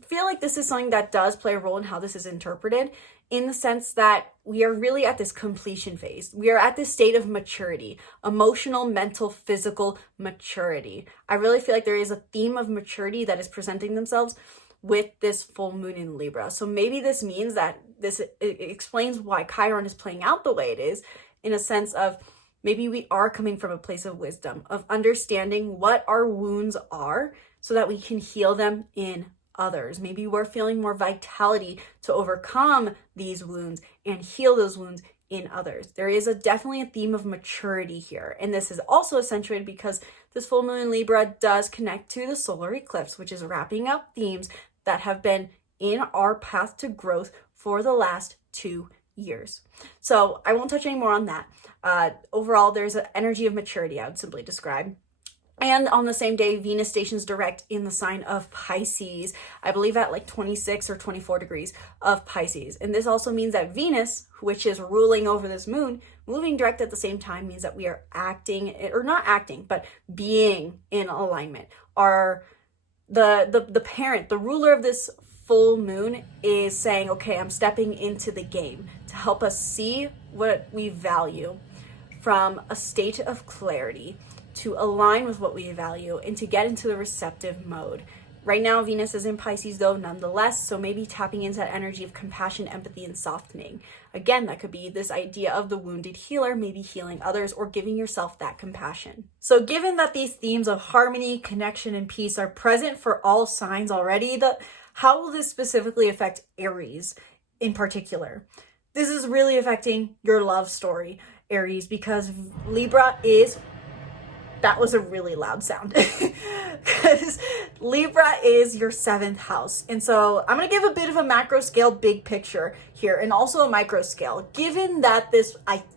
feel like this is something that does play a role in how this is interpreted, in the sense that we are really at this completion phase. We are at this state of maturity, emotional, mental, physical maturity. I really feel like there is a theme of maturity that is presenting themselves with this full moon in Libra. So maybe this means that it explains why Chiron is playing out the way it is, in a sense of maybe we are coming from a place of wisdom, of understanding what our wounds are so that we can heal them in others. Maybe we're feeling more vitality to overcome these wounds and heal those wounds in others. There is definitely a theme of maturity here. And this is also accentuated because this full moon in Libra does connect to the solar eclipse, which is wrapping up themes that have been in our path to growth for the last 2 years. So I won't touch any more on that. Overall, there's an energy of maturity, I would simply describe. And on the same day, Venus stations direct in the sign of Pisces, I believe at like 26 or 24 degrees of Pisces. And this also means that Venus, which is ruling over this moon, moving direct at the same time means that we are acting, or not acting, but being in alignment. The parent, the ruler of this full moon is saying, okay, I'm stepping into the game to help us see what we value from a state of clarity, to align with what we value, and to get into the receptive mode. Right now, Venus is in Pisces though, nonetheless, so maybe tapping into that energy of compassion, empathy, and softening. Again, that could be this idea of the wounded healer, maybe healing others or giving yourself that compassion. So given that these themes of harmony, connection, and peace are present for all signs already, how will this specifically affect Aries in particular? This is really affecting your love story, Aries, because Libra is... That was a really loud sound because Libra is your 7th house. And so I'm going to give a bit of a macro scale, big picture here, and also a micro scale, given that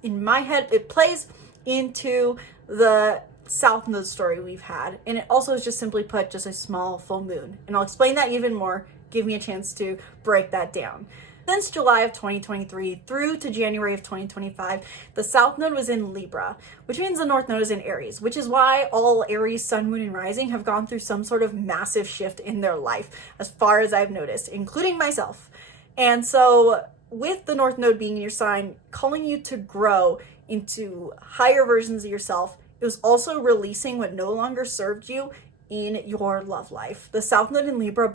in my head, it plays into the South Node story we've had. And it also is just simply put, just a small full moon. And I'll explain that even more. Give me a chance to break that down. Since July of 2023 through to January of 2025, the South Node was in Libra, which means the North Node is in Aries, which is why all Aries, Sun, Moon, and Rising have gone through some sort of massive shift in their life, as far as I've noticed, including myself. And so with the North Node being in your sign, calling you to grow into higher versions of yourself, it was also releasing what no longer served you in your love life. The South Node in Libra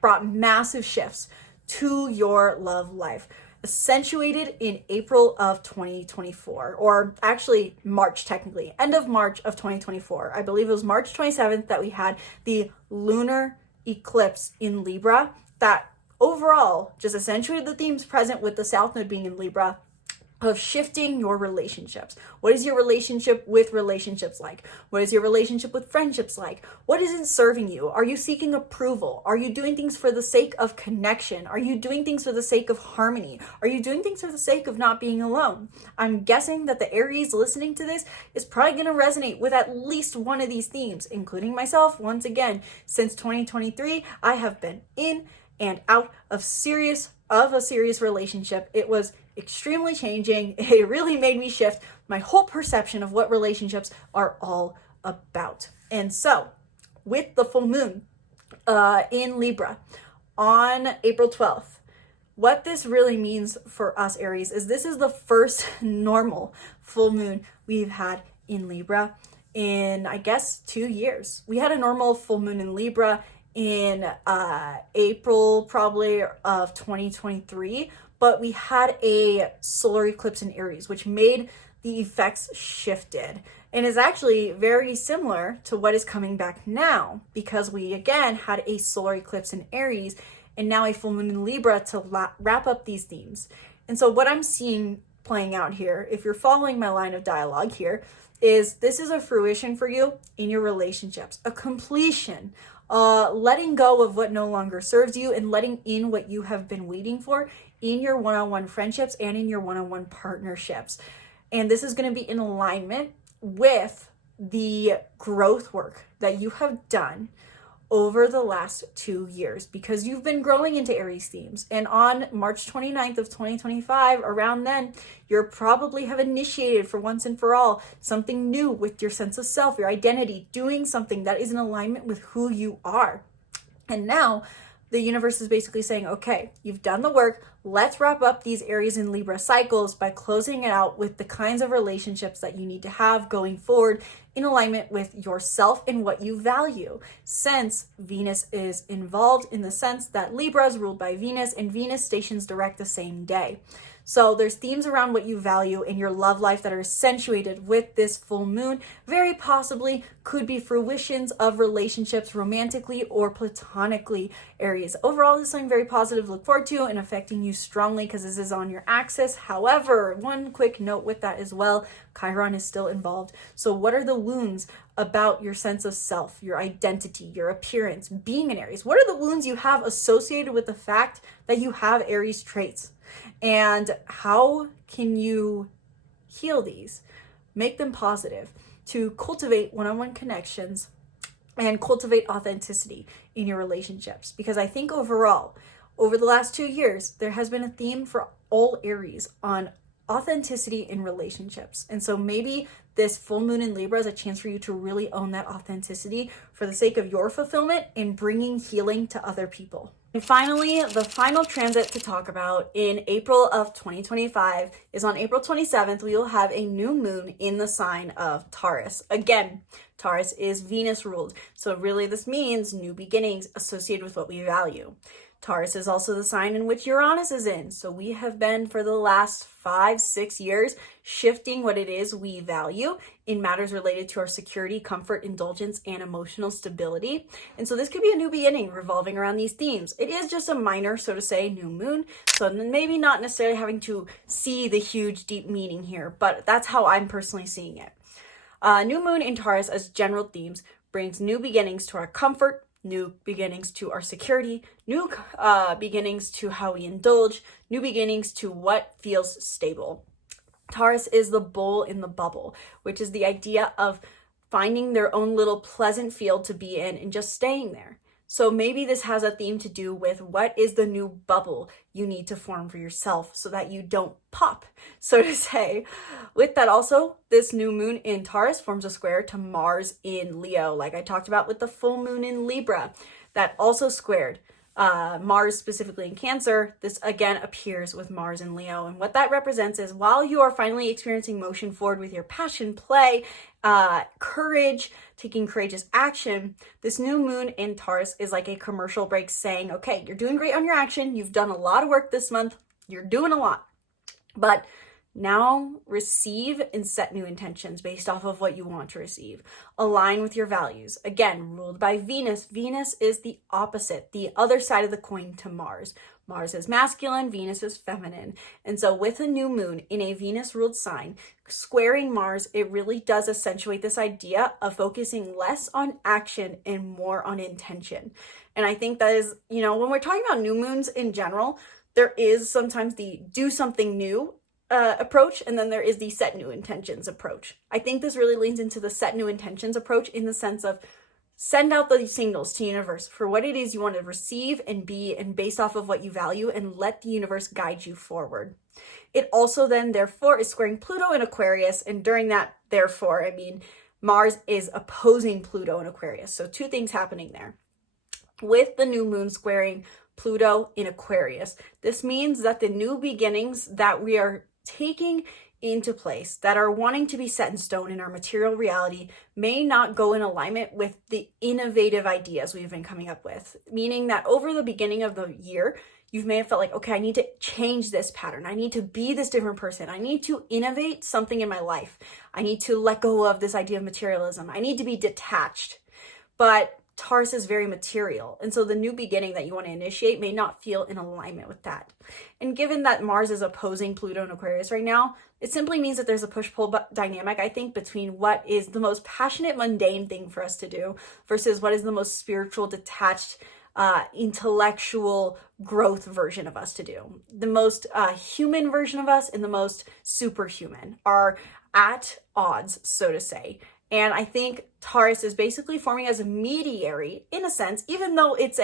brought massive shifts to your love life, accentuated in April of 2024, or actually March, technically, end of March of 2024. I believe it was March 27th that we had the lunar eclipse in Libra that overall just accentuated the themes present with the South Node being in Libra of shifting your relationships. What is your relationship with relationships like? What is your relationship with friendships like? What isn't serving you? Are you seeking approval? Are you doing things for the sake of connection? Are you doing things for the sake of harmony? Are you doing things for the sake of not being alone? I'm guessing that the Aries listening to this is probably going to resonate with at least one of these themes, including myself. Once again, since 2023, I have been in and out of a serious relationship. It was extremely changing. It really made me shift my whole perception of what relationships are all about. And so with the full moon in Libra on April 12th, what this really means for us Aries is this is the first normal full moon we've had in Libra in, I guess, 2 years. We had a normal full moon in Libra in April probably of 2023, but we had a solar eclipse in Aries, which made the effects shifted, and is actually very similar to what is coming back now, because we again had a solar eclipse in Aries, and now a full moon in Libra to wrap up these themes. And so what I'm seeing playing out here, if you're following my line of dialogue here, is this is a fruition for you in your relationships, a completion, letting go of what no longer serves you and letting in what you have been waiting for in your one-on-one friendships and in your one-on-one partnerships. And this is going to be in alignment with the growth work that you have done over the last 2 years, because you've been growing into Aries themes. And on March 29th of 2025, around then, you'll probably have initiated for once and for all something new with your sense of self, your identity, doing something that is in alignment with who you are. And now the universe is basically saying, okay, you've done the work. Let's wrap up these Aries and Libra cycles by closing it out with the kinds of relationships that you need to have going forward in alignment with yourself and what you value. Since Venus is involved in the sense that Libra is ruled by Venus and Venus stations direct the same day. So there's themes around what you value in your love life that are accentuated with this full moon. Very possibly could be fruitions of relationships romantically or platonically, Aries. Overall, this is something very positive to look forward to and affecting you strongly because this is on your axis. However, one quick note with that as well, Chiron is still involved. So what are the wounds about your sense of self, your identity, your appearance, being an Aries? What are the wounds you have associated with the fact that you have Aries traits? And how can you heal these, make them positive, to cultivate one-on-one connections and cultivate authenticity in your relationships? Because I think overall, over the last 2 years, there has been a theme for all Aries on authenticity in relationships. And so maybe this full moon in Libra is a chance for you to really own that authenticity for the sake of your fulfillment and bringing healing to other people. And finally, the final transit to talk about in April of 2025 is on April 27th, we will have a new moon in the sign of Taurus. Again, Taurus is Venus ruled. So really this means new beginnings associated with what we value. Taurus is also the sign in which Uranus is in. So we have been for the last 5-6 years shifting what it is we value in matters related to our security, comfort, indulgence, and emotional stability. And so this could be a new beginning revolving around these themes. It is just a minor, so to say, new moon. So maybe not necessarily having to see the huge deep meaning here, but that's how I'm personally seeing it. New moon in Taurus as general themes brings new beginnings to our comfort, new beginnings to our security, new beginnings to how we indulge, new beginnings to what feels stable. Taurus is the bull in the bubble, which is the idea of finding their own little pleasant field to be in and just staying there. So maybe this has a theme to do with what is the new bubble you need to form for yourself so that you don't pop, so to say. With that also, this new moon in Taurus forms a square to Mars in Leo, like I talked about with the full moon in Libra. That also squared Mars specifically in Cancer. This again appears with Mars in Leo. And what that represents is while you are finally experiencing motion forward with your passion, play, courage, taking courageous action, this new moon in Taurus is like a commercial break saying, okay, you're doing great on your action. You've done a lot of work this month. You're doing a lot. But now receive and set new intentions based off of what you want to receive. Align with your values. Again, ruled by Venus. Venus is the opposite, the other side of the coin to Mars. Mars is masculine, Venus is feminine. And so with a new moon in a Venus-ruled sign, squaring Mars, it really does accentuate this idea of focusing less on action and more on intention. And I think that is, when we're talking about new moons in general, there is sometimes the do something new approach, and then there is the set new intentions approach. I think this really leans into the set new intentions approach in the sense of send out the signals to the universe for what it is you want to receive and be, and based off of what you value, and let the universe guide you forward. It also then, therefore, is squaring Pluto in Aquarius, and during that, therefore, I mean, Mars is opposing Pluto in Aquarius. So two things happening there. With the new moon squaring Pluto in Aquarius, this means that the new beginnings that we are taking into place, that are wanting to be set in stone in our material reality, may not go in alignment with the innovative ideas we've been coming up with. Meaning that over the beginning of the year, you may have felt like, okay, I need to change this pattern. I need to be this different person. I need to innovate something in my life. I need to let go of this idea of materialism. I need to be detached. But Taurus is very material. And so the new beginning that you want to initiate may not feel in alignment with that. And given that Mars is opposing Pluto and Aquarius right now, it simply means that there's a push-pull dynamic, I think, between what is the most passionate, mundane thing for us to do versus what is the most spiritual, detached, intellectual growth version of us to do. The most human version of us and the most superhuman are at odds, so to say. And I think Taurus is basically forming as a mediary in a sense, even though it's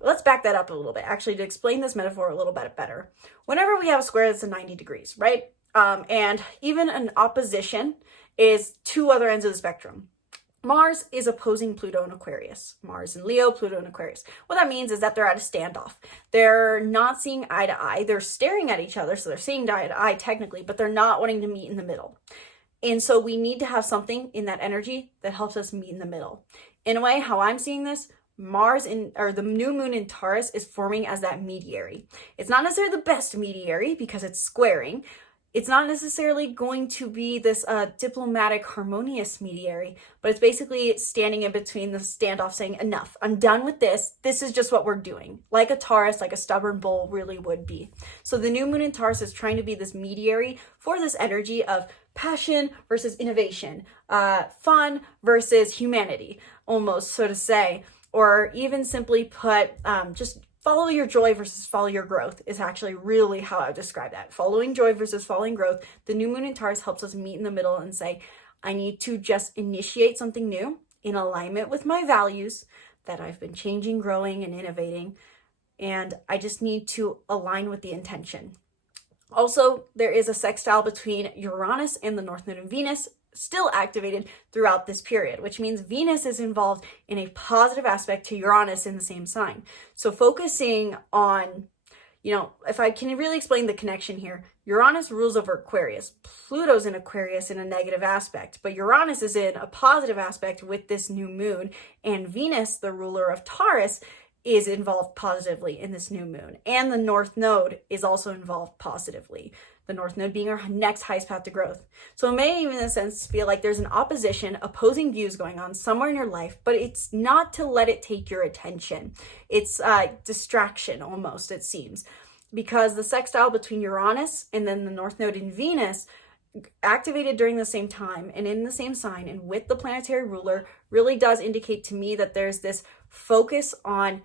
let's back that up a little bit, actually, to explain this metaphor a little bit better. Whenever we have a square that's at 90 degrees, right? And even an opposition is two other ends of the spectrum. Mars is opposing Pluto and Aquarius. Mars and Leo, Pluto and Aquarius. What that means is that they're at a standoff. They're not seeing eye to eye. They're staring at each other, so they're seeing eye to eye technically, but they're not wanting to meet in the middle. And so we need to have something in that energy that helps us meet in the middle. In a way, how I'm seeing this, the new moon in Taurus is forming as that mediary. It's not necessarily the best mediary because it's squaring. It's not necessarily going to be this diplomatic, harmonious mediary, but it's basically standing in between the standoff saying, enough, I'm done with this. This is just what we're doing. Like a Taurus, like a stubborn bull really would be. So the new moon in Taurus is trying to be this mediary for this energy of passion versus innovation, fun versus humanity, almost, so to say, or even simply put, just follow your joy versus follow your growth is actually really how I would describe that. Following joy versus following growth. The new moon in Taurus helps us meet in the middle and say, I need to just initiate something new in alignment with my values that I've been changing, growing, and innovating. And I just need to align with the intention. Also, there is a sextile between Uranus and the North Node in Venus, still activated throughout this period, which means Venus is involved in a positive aspect to Uranus in the same sign. So focusing on, if I can really explain the connection here, Uranus rules over Aquarius. Pluto's in Aquarius in a negative aspect, but Uranus is in a positive aspect with this new moon, and Venus, the ruler of Taurus, is involved positively in this new moon. And the North Node is also involved positively. The North Node being our next highest path to growth. So it may even in a sense feel like there's an opposition, opposing views going on somewhere in your life, but it's not to let it take your attention. It's distraction almost, it seems. Because the sextile between Uranus and then the North Node in Venus activated during the same time and in the same sign and with the planetary ruler really does indicate to me that there's this focus on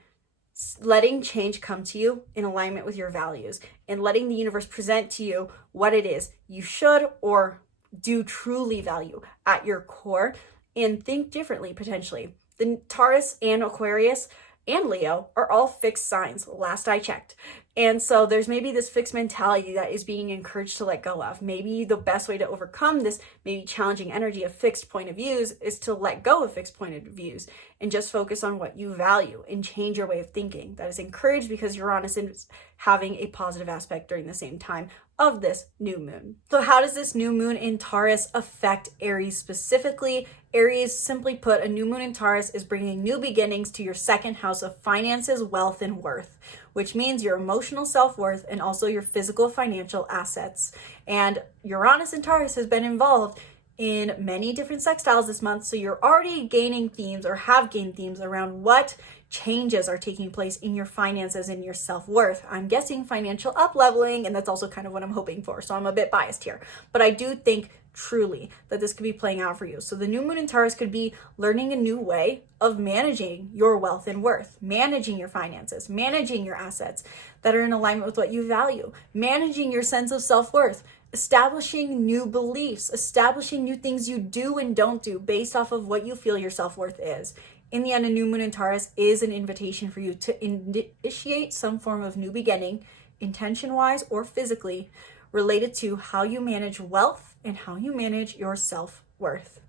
letting change come to you in alignment with your values and letting the universe present to you what it is you should or do truly value at your core and think differently potentially. The Taurus and Aquarius and Leo are all fixed signs, last I checked. And so there's maybe this fixed mentality that is being encouraged to let go of. Maybe the best way to overcome this maybe challenging energy of fixed point of views is to let go of fixed point of views and just focus on what you value and change your way of thinking. That is encouraged because Uranus is having a positive aspect during the same time of this new moon. So how does this new moon in Taurus affect Aries specifically? Aries, simply put, a new moon in Taurus is bringing new beginnings to your second house of finances, wealth, and worth, which means your emotional self-worth and also your physical financial assets. And Uranus in Taurus has been involved in many different sextiles this month, so you're already gaining themes or have gained themes around what changes are taking place in your finances and your self-worth. I'm guessing financial up-leveling, and that's also kind of what I'm hoping for, so I'm a bit biased here. But I do think truly that this could be playing out for you. So the new moon in Taurus could be learning a new way of managing your wealth and worth, managing your finances, managing your assets that are in alignment with what you value, managing your sense of self-worth, establishing new beliefs, establishing new things you do and don't do based off of what you feel your self-worth is. In the end, a new moon in Taurus is an invitation for you to initiate some form of new beginning, intention-wise or physically, related to how you manage wealth and how you manage your self-worth.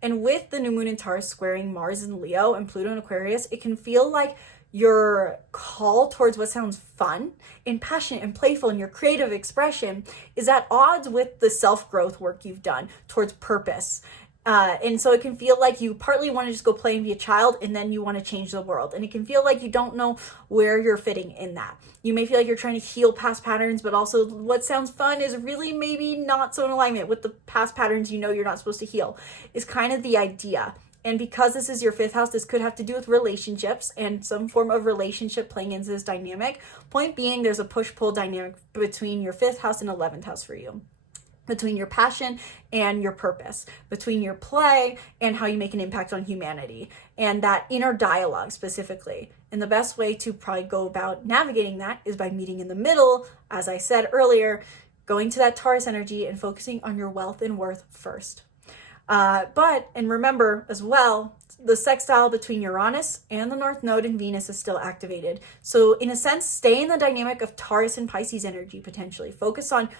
And with the new moon in Taurus squaring Mars in Leo and Pluto in Aquarius, it can feel like your call towards what sounds fun and passionate and playful and your creative expression is at odds with the self-growth work you've done towards purpose. And so it can feel like you partly want to just go play and be a child, and then you want to change the world. And it can feel like you don't know where you're fitting in that. You may feel like you're trying to heal past patterns, but also what sounds fun is really maybe not so in alignment with the past patterns you know you're not supposed to heal, is kind of the idea. And because this is your 5th house, this could have to do with relationships and some form of relationship playing into this dynamic. Point being, there's a push-pull dynamic between your 5th house and 11th house for you, between your passion and your purpose, between your play and how you make an impact on humanity, and that inner dialogue specifically. And the best way to probably go about navigating that is by meeting in the middle, as I said earlier, going to that Taurus energy and focusing on your wealth and worth first. And remember as well, the sextile between Uranus and the North Node in Venus is still activated. So in a sense, stay in the dynamic of Taurus and Pisces energy potentially. Focus on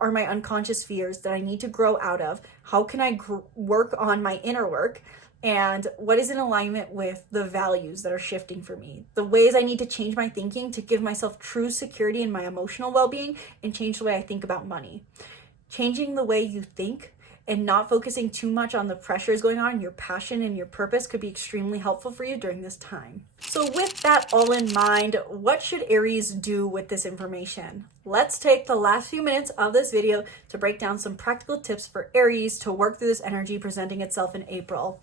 are my unconscious fears that I need to grow out of? How can I work on my inner work? And what is in alignment with the values that are shifting for me? The ways I need to change my thinking to give myself true security in my emotional well-being and change the way I think about money. Changing the way you think and not focusing too much on the pressures going on, your passion and your purpose could be extremely helpful for you during this time. So with that all in mind, what should Aries do with this information? Let's take the last few minutes of this video to break down some practical tips for Aries to work through this energy presenting itself in April.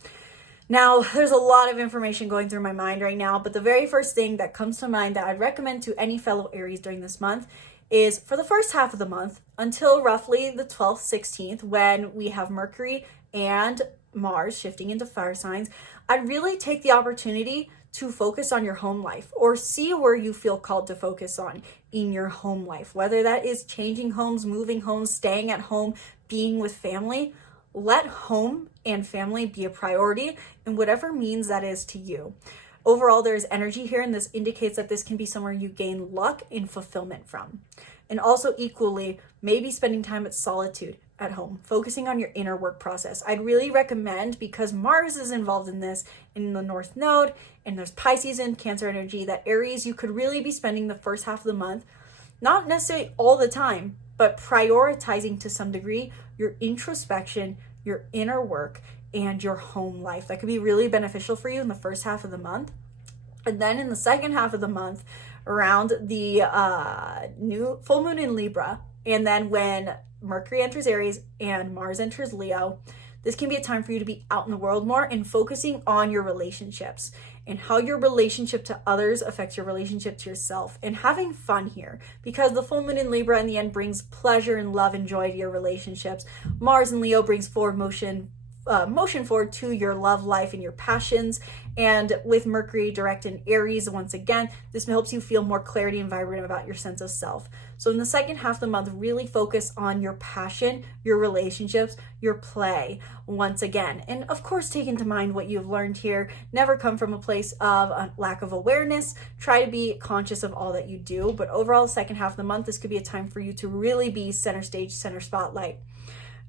Now, there's a lot of information going through my mind right now, but the very first thing that comes to mind that I'd recommend to any fellow Aries during this month is for the first half of the month until roughly the 12th, 16th, when we have Mercury and Mars shifting into fire signs, I'd really take the opportunity to focus on your home life or see where you feel called to focus on in your home life, whether that is changing homes, moving homes, staying at home, being with family. Let home and family be a priority in whatever means that is to you. Overall, there's energy here, and this indicates that this can be somewhere you gain luck and fulfillment from. And also equally, maybe spending time at solitude at home, focusing on your inner work process. I'd really recommend, because Mars is involved in this in the North Node, and there's Pisces and Cancer energy, that Aries, you could really be spending the first half of the month, not necessarily all the time, but prioritizing to some degree your introspection, your inner work, and your home life. That could be really beneficial for you in the first half of the month. And then in the second half of the month, around the new full moon in Libra, and then when Mercury enters Aries and Mars enters Leo, this can be a time for you to be out in the world more and focusing on your relationships and how your relationship to others affects your relationship to yourself, and having fun here, because the full moon in Libra in the end brings pleasure and love and joy to your relationships. Mars in Leo brings forward motion forward to your love life and your passions. And with Mercury direct in Aries, once again, this helps you feel more clarity and vibrant about your sense of self. So in the second half of the month, really focus on your passion, your relationships, your play once again. And of course, take into mind what you've learned here. Never come from a place of a lack of awareness. Try to be conscious of all that you do. But overall, second half of the month, this could be a time for you to really be center stage, center spotlight.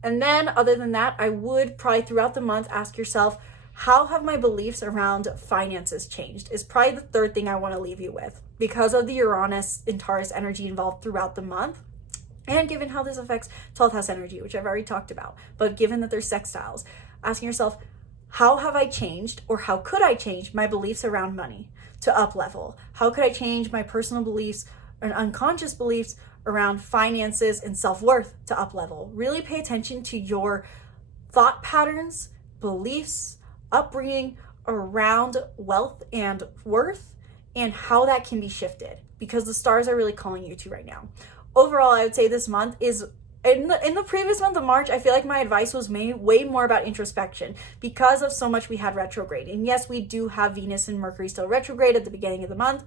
And then other than that, I would probably throughout the month ask yourself, how have my beliefs around finances changed? Is probably the third thing I want to leave you with, because of the Uranus and Taurus energy involved throughout the month. And given how this affects 12th house energy, which I've already talked about, but given that there's sextiles, asking yourself, how have I changed, or how could I change my beliefs around money to up level? How could I change my personal beliefs and unconscious beliefs around finances and self-worth to up level? Really pay attention to your thought patterns, beliefs, upbringing around wealth and worth, and how that can be shifted, because the stars are really calling you to right now. Overall, I would say this month is, in the previous month of March, I feel like my advice was way more about introspection because of so much we had retrograde. And yes, we do have Venus and Mercury still retrograde at the beginning of the month,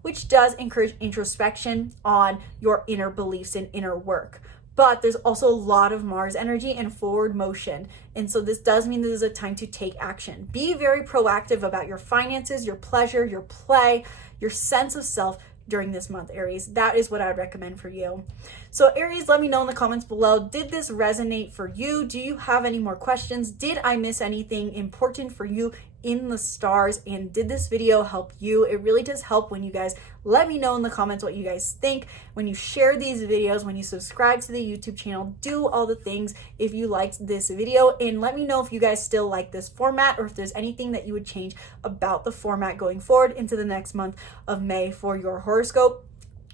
which does encourage introspection on your inner beliefs and inner work. But there's also a lot of Mars energy and forward motion. And so this does mean this is a time to take action. Be very proactive about your finances, your pleasure, your play, your sense of self during this month, Aries. That is what I would recommend for you. So Aries, let me know in the comments below, did this resonate for you? Do you have any more questions? Did I miss anything important for you in the stars? And did this video help you? It really does help when you guys let me know in the comments what you guys think, when you share these videos, when you subscribe to the YouTube channel, do all the things if you liked this video, and let me know if you guys still like this format or if there's anything that you would change about the format going forward into the next month of May for your horoscope.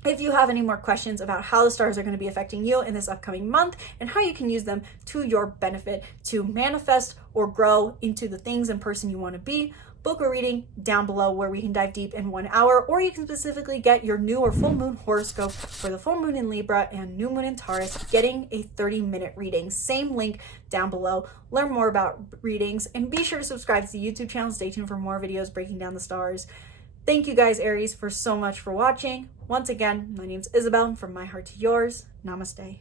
If you have any more questions about how the stars are going to be affecting you in this upcoming month and how you can use them to your benefit to manifest or grow into the things and person you want to be, book a reading down below where we can dive deep in 1 hour, or you can specifically get your new or full moon horoscope for the full moon in Libra and new moon in Taurus, getting a 30-minute reading. Same link down below. Learn more about readings and be sure to subscribe to the YouTube channel. Stay tuned for more videos breaking down the stars. Thank you guys, Aries, for so much for watching. Once again, my name's Isabelle, from my heart to yours. Namaste.